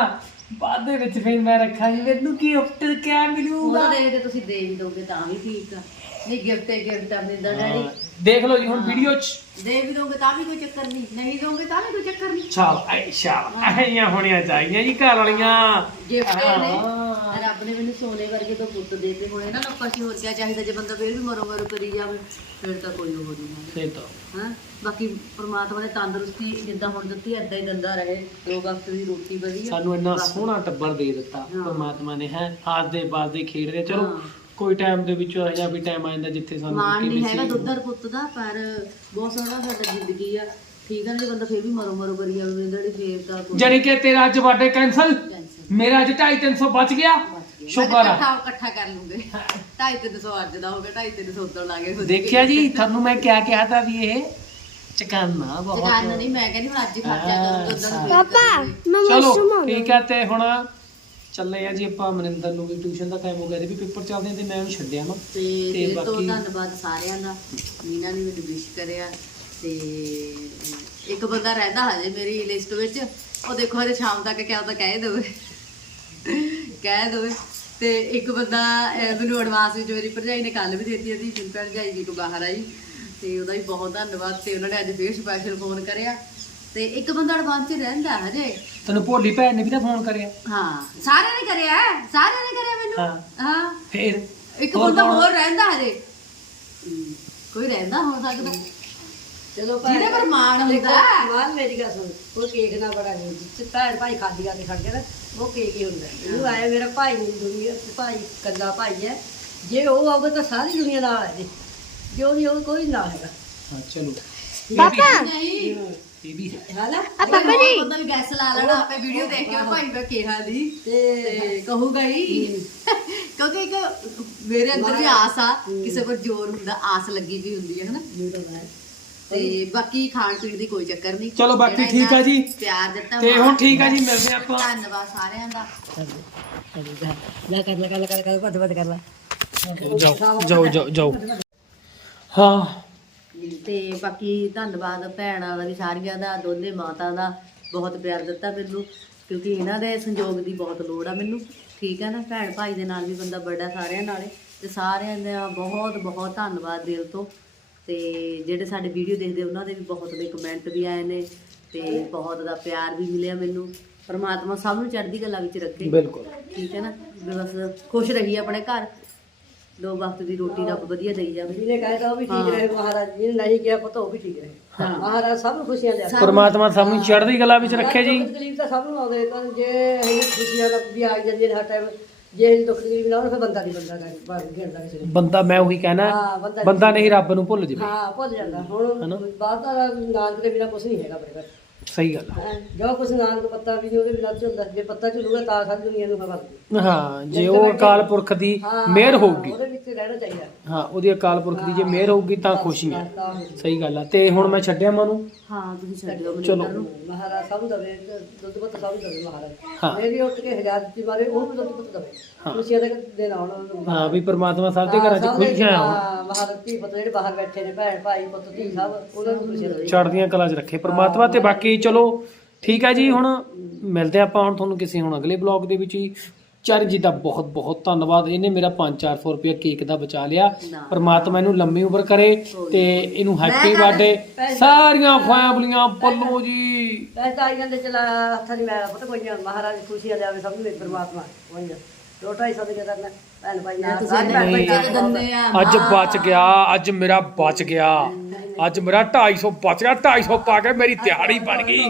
ਬਾਅਦ ਦੇ ਵਿੱਚ ਫਿਰ ਮੈਂ ਰੱਖਾਂ ਜੀ ਮੈਨੂੰ ਕੀ ਗਿਫਟ ਕਿਆ ਮਿਲੂਗਾ? ਤਾਂ ਦੇਖਦੇ ਤੁਸੀਂ ਦੇ ਵੀ ਦੋਗੇ ਤਾਂ ਵੀ ਠੀਕ ਆ। ਨਹੀਂ ਗਿਫਟ ਗਿਫਟ ਆ ਮਿਲਦਾ ਡੈਡੀ। ਦੇਖ ਲਓ ਜੀ ਹੁਣ ਵੀਡੀਓ 'ਚ। ਦੇ ਵੀ ਦੋਗੇ ਤਾਂ ਵੀ ਕੋਈ ਚੱਕਰ ਨਹੀਂ ਨਹੀਂ ਦੋਗੇ ਤਾਂ ਵੀ ਕੋਈ ਚੱਕਰ ਨਹੀਂ। ਚਾਲ ਆਇਸ਼ਾ ਆਈਆਂ ਹੋਣੀਆਂ ਚਾਹੀਦੀਆਂ ਜੀ ਘਰ ਵਾਲੀਆਂ। ਗਿਫਟ ਨੇ। ਰੱਬ ਨੇ ਮੈਨੂੰ ਸੋਨੇ ਵਰਗੇ ਤੋਂ ਪੁੱਤ ਦੇਤੇ ਹੋਣੇ ਨਾ ਲੋਕਾਂ ਸੀ ਹੋਰ ਕੀ ਚਾਹੀਦਾ ਜੇ ਬੰਦਾ ਫੇਰ ਵੀ ਮਰੋ ਮਰੋ ਕਰੀ ਜਾਵੇ ਫਿਰ ਤਾਂ ਕੋਈ ਉਹ ਨਹੀਂ ਹੈ। ਤੇ ਤਾਂ। ਹਾਂ ਬਾਕੀ ਪ੍ਰਮਾਤਮਾ ਨੇ ਤੰਦਰੁਸਤੀ ਜਿੱਦਾਂ ਹੁਣ ਦਿੱਤੀ ਏਦਾਂ ਹੀ ਦਿੰਦਾ ਰਹੇ। ਦੋ ਵਕਤ ਦੀ ਰੋਟੀ ਵਧੀਆ। ਸਾਨੂੰ ਇੰਨਾ ਸੋਹਣਾ ਟੱਬਰ ਦੇ ਦਿੱਤਾ। ਪਰਮਾਤਮਾ ਨੇ ਹੈ। ਹਾਸਦੇ ਬਾਸਦੇ ਖੇਡ ਰਹੇ ਚਲੋ। ਕੋਈ ਟਾਈਮ ਦੇ ਵਿੱਚ ਇਹੋ ਜਿਹਾ ਵੀ ਟਾਈਮ ਆ ਜਾਂਦਾ ਜਿੱਥੇ ਸਾਨੂੰ ਮਾਣ ਰੋਟੀ ਨਹੀਂ ਹੈਗਾ ਸੀ। ਦੁੱਧਰ ਪੁੱਤ ਦਾ ਪਰ ਬਹੁਤ ਸੋਹਣਾ ਸਾਡਾ ਜ਼ਿੰਦਗੀ ਆ। ਠੀਕ ਆ ਨਾ ਜੇ ਬੰਦਾ ਫੇਰ ਵੀ ਮਰੋ ਮਰੋ ਕਰੀ ਜਾਵੇ ਜਿਹੜੀ ਫੇਰ ਤਾਂ ਕੋਈ ਜਾਣੀ ਕਿ ਤੇਰਾ ਅੱਜ ਬਰਥਡੇ ਕੈਨਸਲ ਮੇਰਾ ਅੱਜ 2.5 300 ਬਚ ਗਿਆ। ਸ਼ੁਕਰ ਆ ਇਕੱਠਾ ਇਕੱਠਾ ਕਰ ਲੂੰਗੇ। 2.5 300 ਅੱਜ ਦਾ ਹੋ ਗਿਆ 2.5 300 ਉਦੋਂ ਲਾ ਕੇ ਦੇਖਿਆ ਜੀ ਤੁਹਾਨੂੰ ਮੈਂ ਕਿਹਾ ਕਿਹਾ ਤਾਂ ਵੀ ਇਹ ਚਕਾਨਾ ਬਹੁਤ। ਜਗਾਨ ਨਹੀਂ ਮੈਂ ਕਹਿੰਦੀ ਹੁਣ ਅੱਜ ਹੀ ਖਰਚਾ ਕਰੂੰਗਾ ਉਦੋਂ ਨੂੰ ਪਾਪਾ ਮੈਂ ਚਲੋ ਮਸ਼ਰੂਮ ਠੀਕ ਹੈ ਤੇ ਹੁਣ ਚੱਲੇ ਆ ਜੀ ਆਪਾਂ ਮਨਿੰਦਰ ਨੂੰ ਵੀ ਟਿਊਸ਼ਨ ਦਾ ਟਾਈਮ ਹੋ ਗਿਆ ਤੇ ਵੀ ਪੇਪਰ ਚੱਲਦੇ ਆ ਤੇ ਮੈਂ ਉਹਨੂੰ ਛੱਡਿਆ ਨਾ ਤੇ ਤੇ ਦਿਲ ਤੋਂ ਬਾਕੀ- ਧੰਨਵਾਦ ਸਾਰਿਆਂ ਦਾ। ਮੀਨਾ ਨੇ ਮੈਨੂੰ ਵਿਸ਼ ਕਰਿਆ ਤੇ ਇੱਕ ਬੰਦਾ ਰਹਿੰਦਾ ਹਜੇ ਮੇਰੀ ਲਿਸਟ ਵਿੱਚ। ਉਹ ਦੇਖੋ ਹਜੇ ਸ਼ਾਮ ਤੱਕ ਕਿਆ ਤਾਂ ਕਹਿ ਦੇਵੇ। ਕਹਿ ਦੇਵੇ। ਤੇ ਇੱਕ ਬੰਦਾ ਅਹ, ਮੈਨੂੰ ਐਡਵਾਂਸ ਵਿੱਚ ਮੇਰੀ ਭਰਜਾਈ ਨੇ ਕੱਲ ਵੀ ਦਿੱਤੀ ਉਹਦੀ ਫਿਰ ਭਰਜਾਈ ਜੀ ਤੋਂ ਬਾਹਰ ਆਈ। ਤੇ ਉਹਦਾ ਵੀ ਬਹੁਤ ਧੰਨਵਾਦ ਤੇ ਉਹਨਾਂ ਨੇ ਅੱਜ ਫੇਰ ਸਪੈਸ਼ਲ ਫੋਨ ਕਰਿਆ। ਤੇ ਇੱਕ ਬੰਦਾ ਐਡਵਾਂਸ 'ਚ ਰਹਿੰਦਾ ਹਜੇ। ਤੈਨੂੰ ਭੋਲੀ ਭੈਣ ਨੇ ਵੀ ਤਾਂ ਫੋਨ ਕਰਿਆ। ਹਾਂ ਸਾਰਿਆਂ ਨੇ ਕਰਿਆ ਸਾਰਿਆਂ ਨੇ ਕਰਿਆ ਮੈਨੂੰ? ਹਾਂ। ਫੇਰ? ਇੱਕ ਹੋਰ ਬੰਦਾ ਕੌਣ? ਹੋਰ ਰਹਿੰਦਾ ਹਜੇ। ਕੋਈ ਰਹਿੰਦਾ ਹੋ ਸਕਦਾ। ਚਲੋ ਜਿਹਦੇ ਪਰ ਮਾਣ ਹੁੰਦਾ। ਮਾਨ ਮੇਰੀ ਗੱਲ ਸੁਣ। ਉਹ ਕੇਕ ਨਾ ਬੜਾ ਨਹੀਂ ਤੇ ਭੈਣ ਭਾਈ ਖਾਦੀ ਖਾਦੀ ਖੜ ਨਾ ਉਹ ਕੇਕ ਹੀ ਹੁੰਦਾ। ਇਹਨੂੰ ਆਇਆ ਮੇਰਾ ਭਾਈ ਨਹੀਂ ਦੁਨੀਆ ਤੇ ਭਾਈ ਕੱਲਾ ਭਾਈ ਹੈ। ਜੇ ਉਹ ਆਵੇ ਤਾਂ ਸਾਰੀ ਦੁਨੀਆ ਨਾਲ ਹੈ ਜੀ। ਜੇ ਉਹ ਨਹੀਂ ਉਹ ਕੋਈ ਨਾਲ ਹੈਗਾ। ਹਾਂ ਚਲੋ। ਪਾਪਾ ਨਹੀਂ। ਇਹ ਵੀ ਹੈ। ਹਾਲਾ ਆ ਪਾਪਾ ਜੀ। ਬੰਦਾ ਵੀ ਗੈਸ ਲਾ ਲੈਣਾ ਆਪੇ ਵੀਡੀਓ ਦੇਖ ਕੇ ਭਾਈ ਮੈਂ ਕਿਹਾ ਦੀ ਤੇ ਕਹੂਗਾ ਹੀ। ਕਿਉਂਕਿ ਇੱਕ ਮੇਰੇ ਅੰਦਰ ਵੀ ਆਸ ਆ ਕਿਸੇ ਪਰ ਜ਼ੋਰ ਹੁੰਦਾ ਆਸ ਲੱਗੀ ਵੀ ਹੁੰਦੀ ਹੈ ਹਨਾ? ਤੇ ਬਾਕੀ ਖਾਣ ਪੀਣ ਦੀ ਕੋਈ ਚੱਕਰ ਨਹੀਂ। ਚਲੋ ਬਾਕੀ ਠੀਕ ਆ ਜੀ। ਪਿਆਰ ਦਿੱਤਾ ਤੇ ਹੁਣ ਠੀਕ ਆ ਜੀ ਮਿਲਦੇ ਆਪਾਂ। ਧੰਨਵਾਦ ਸਾਰਿਆਂ ਦਾ। ਜਾ ਕਰ ਲੈ ਕਰ ਲੈ ਕਰ ਲੈ, ਵੱਧ ਵੱਧ ਕਰ ਲੈ ਜਾਓ ਜਾਓ ਜਾਓ। ਹਾਂ। ਤੇ ਬਾਕੀ ਧੰਨਵਾਦ ਭੈਣਾਂ ਦਾ ਵੀ ਸਾਰੀਆਂ ਦਾ ਦੋਨੇ ਮਾਤਾ ਦਾ ਬਹੁਤ ਪਿਆਰ ਦਿੱਤਾ ਮੈਨੂੰ ਕਿਉਂਕਿ ਇਹਨਾਂ ਦੇ ਸੰਯੋਗ ਦੀ ਬਹੁਤ ਲੋੜ ਆ ਮੈਨੂੰ। ਠੀਕ ਹੈ ਨਾ ਭੈਣ ਭਾਈ ਦੇ ਨਾਲ ਵੀ ਬੰਦਾ ਬੜਾ ਸਾਰਿਆਂ ਨਾਲੇ ਤੇ ਸਾਰਿਆਂ ਦਾ ਬਹੁਤ ਬਹੁਤ ਧੰਨਵਾਦ ਦਿਲ ਤੋਂ। ਤੇ ਜਿਹੜੇ ਸਾਡੇ ਵੀਡੀਓ ਦੇਖਦੇ ਉਹਨਾਂ ਦੇ ਵੀ ਬਹੁਤ ਦੇ ਕਮੈਂਟ ਵੀ ਆਏ ਨੇ ਤੇ ਬਹੁਤ ਦਾ ਪਿਆਰ ਵੀ ਮਿਲਿਆ ਮੈਨੂੰ। ਪਰਮਾਤਮਾ ਸਭ ਨੂੰ ਚੜ੍ਹਦੀ ਕਲਾ ਵਿੱਚ ਰੱਖੇ। ਬਿਲਕੁਲ। ਠੀਕ ਹੈ ਨਾ ਬਸ ਖੁਸ਼ ਰਹੀਏ ਆਪਣੇ ਘਰ। ਦੋ ਵਕਤ ਦੀ ਰੋਟੀ ਰੱਬ ਵਧੀਆ ਦੇਈ ਜਾਵੇ। ਜਿਹਨੇ ਕਹੇ ਤਾਂ ਉਹ ਵੀ ਠੀਕ ਰਹੇ ਮਹਾਰਾਜ ਜਿਹਨੇ ਨਹੀਂ ਕਿਹਾ ਪਤਾ ਉਹ ਵੀ ਠੀਕ ਰਹੇ। ਹਾਂ। ਮਹਾਰਾਜ ਸਭ ਨੂੰ ਖੁਸ਼ੀਆਂ ਦੇ ਪਰਮਾਤਮਾ ਸਭ ਨੂੰ ਚੜ੍ਹਦੀ ਕਲਾ ਵਿੱਚ ਰੱਖੇ ਜੀ। ਤਕਲੀਫ ਤਾਂ ਸਭ ਨੂੰ ਆਉਂਦੇ ਤਾਂ ਜੇ ਇਹ ਖੁਸ਼ੀਆਂ ਦਾ ਵੀ ਆ ਜਾਂਦੀਆਂ ਨੇ ਹਰ ਟਾਈਮ ਜੇ ਇਹ ਦੁੱਖ ਤਕਲੀਫ ਨਾ ਹੋਵੇ ਫਿਰ ਬੰਦਾ ਨਹੀਂ ਬੰਦਾ ਕਰ ਬਾਹਰ ਘੇਰਦਾ ਕਿਸੇ ਨੂੰ। ਬੰਦਾ ਮੈਂ ਉਹੀ ਕਹਿਣਾ ਹਾਂ ਬੰਦਾ ਬੰਦਾ ਨਹੀਂ ਰੱਬ ਨੂੰ ਭੁੱਲ ਜਾਵੇ। ਹਾਂ ਭੁੱਲ ਜਾਂਦਾ। ਹੁਣ? ਬਾਅਦ ਦਾ ਨਾਨਕ ਦੇ ਬਿਨਾ ਕੁਝ ਨਹੀਂ ਹੈਗਾ ਆਪਣੇ ਘਰ। ਸਹੀ ਗੱਲ ਆ। ਹੈਂ। ਜੋ ਕੁਝ ਨਾਨਕ ਪੱਤਾ ਵੀ ਨਹੀਂ ਉਹਦੇ ਬਿਨਾਂ ਝੁੰਦਾ ਜੇ ਪੱਤਾ ਝੁਲੂਗਾ ਤਾਂ ਸਾਰੀ ਦੁਨੀਆ ਨੂੰ ਲੱਗੂ ਹਾਂ ਜੇ ਉਹ ਅਕਾਲ ਪੁਰਖ ਦੀ ਮਿਹਰ ਹੋਊਗੀ। ਉਹਦੇ ਵਿੱਚ ਰਹਿਣਾ ਚਾਹੀਦਾ। ਹਾਂ ਉਹਦੀ ਅਕਾਲ ਪੁਰਖ ਦੀ ਜੇ ਮਿਹਰ ਹੋਊਗੀ ਤਾਂ ਖੁਸ਼ੀ ਹੈ ਤਾਂ ਸਹੀ ਗੱਲ ਆ। ਤੇ ਹੁਣ ਮੈਂ ਛੱਡਿਆ ਮਨੂੰ? ਹਾਂ ਤੁਸੀਂ ਛੱਡਿਓ ਚਲੋ। ਮਨਿੰਦਰ ਨੂੰ ਮਹਾਰਾਜ ਸਭ ਨੂੰ ਦਵੇ ਦੁੱਧ ਪੁੱਤ ਸਭ ਨੂੰ ਦਵੇ ਹਾਂ। ਮਹਾਰਾਜ ਮੇਰੀ ਉੱਠ ਕੇ ਹਜ਼ਾਰ ਦਿੱਤੀ ਮਾਰੇ ਉਹ ਵੀ ਦੁੱਧ ਪੁੱਤ ਦਵੇ। ਹਾਂ। ਖੁਸ਼ੀਆਂ ਦੇ ਦਿਨ ਆਉਣ ਉਹਨਾਂ ਨੂੰ ਹਾਂ ਵੀ ਪਰਮਾਤਮਾ ਸਭ ਦੇ ਘਰਾਂ 'ਚ ਸਭ ਦੇ- ਖੁਸ਼ੀਆਂ ਆਉਣ ਹਾਂ, ਮਹਾਰਾਜ ਧੀ ਪੁੱਤ ਜਿਹੜੇ ਬਾਹਰ ਬੈਠੇ ਨੇ ਭੈਣ ਭਾਈ ਪੁੱਤ ਧੀ ਸਭ ਉਹਨਾਂ ਨੂੰ ਖੁਸ਼ੀਆਂ ਦੇਵੇ। ਚੜ੍ਹਦੀਆਂ ਕਲਾ 'ਚ ਰੱਖੇ। ਪਰਮਾਤਮਾ ਤੇ ਬਾਕੀ ਚਲੋ ਠੀਕ ਹੈ ਜੀ ਹੁਣ ਮਿਲਦੇ ਆਪਾਂ ਹੁਣ ਤੁਹਾਨੂੰ ਕਿਸੇ ਹੁਣ ਅਗਲੇ ਬਲੌਗ ਦੇ ਵਿੱਚ ਹੀ। ਚਰ ਜੀ ਦਾ ਬਹੁਤ ਬਹੁਤ ਧੰਨਵਾਦ। ਇਹਨੇ ਮੇਰਾ 5-400 ਰੁਪਏ ਕੇਕ ਦਾ ਬਚਾ ਲਿਆ। ਪਰਮਾਤਮਾ ਇਹਨੂੰ ਲੰਮੀ ਉਮਰ ਕਰੇ ਤੇ ਇਹਨੂੰ ਹੈਪੀ ਬਰਥਡੇ ਸਾਰੀਆਂ ਫੈਮਲੀਆਂ ਪੱਲੋ ਜੀ। ਪੈਸੇ ਤਾਂ ਆਈ ਜਾਂਦੇ ਚਲਾ ਹੱਥਾਂ ਦੀ ਮੈਲਾ ਪੁੱਤ ਕੋਈ ਨਹੀਂ ਮਹਾਰਾਜ ਖੁਸ਼ੀਆਂ ਦੇਵੇ ਸਭ ਨੂੰ ਪਰਮਾਤਮਾ ਕੋਈ ਰੋਟਾ ਹੀ ਸਭ ਕਰਨਾ ਭੈਣ ਭਾਈ ਨਾਲ ਤੁਸੀਂ ਸਾਰੇ ਭੈਣ ਭਾਈ ਬੱਚੇ ਨਾਲ ਤੋਂ ਦੰਦੇ ਆ। ਅੱਜ ਬਚ ਗਿਆ ਅੱਜ ਮੇਰਾ ਬਚ ਗਿਆ। ਅੱਜ ਮੇਰਾ 250 ਬਚ ਗਿਆ 250 ਪਾ ਕੇ ਮੇਰੀ ਦਿਹਾੜੀ ਬਣ ਗਈ।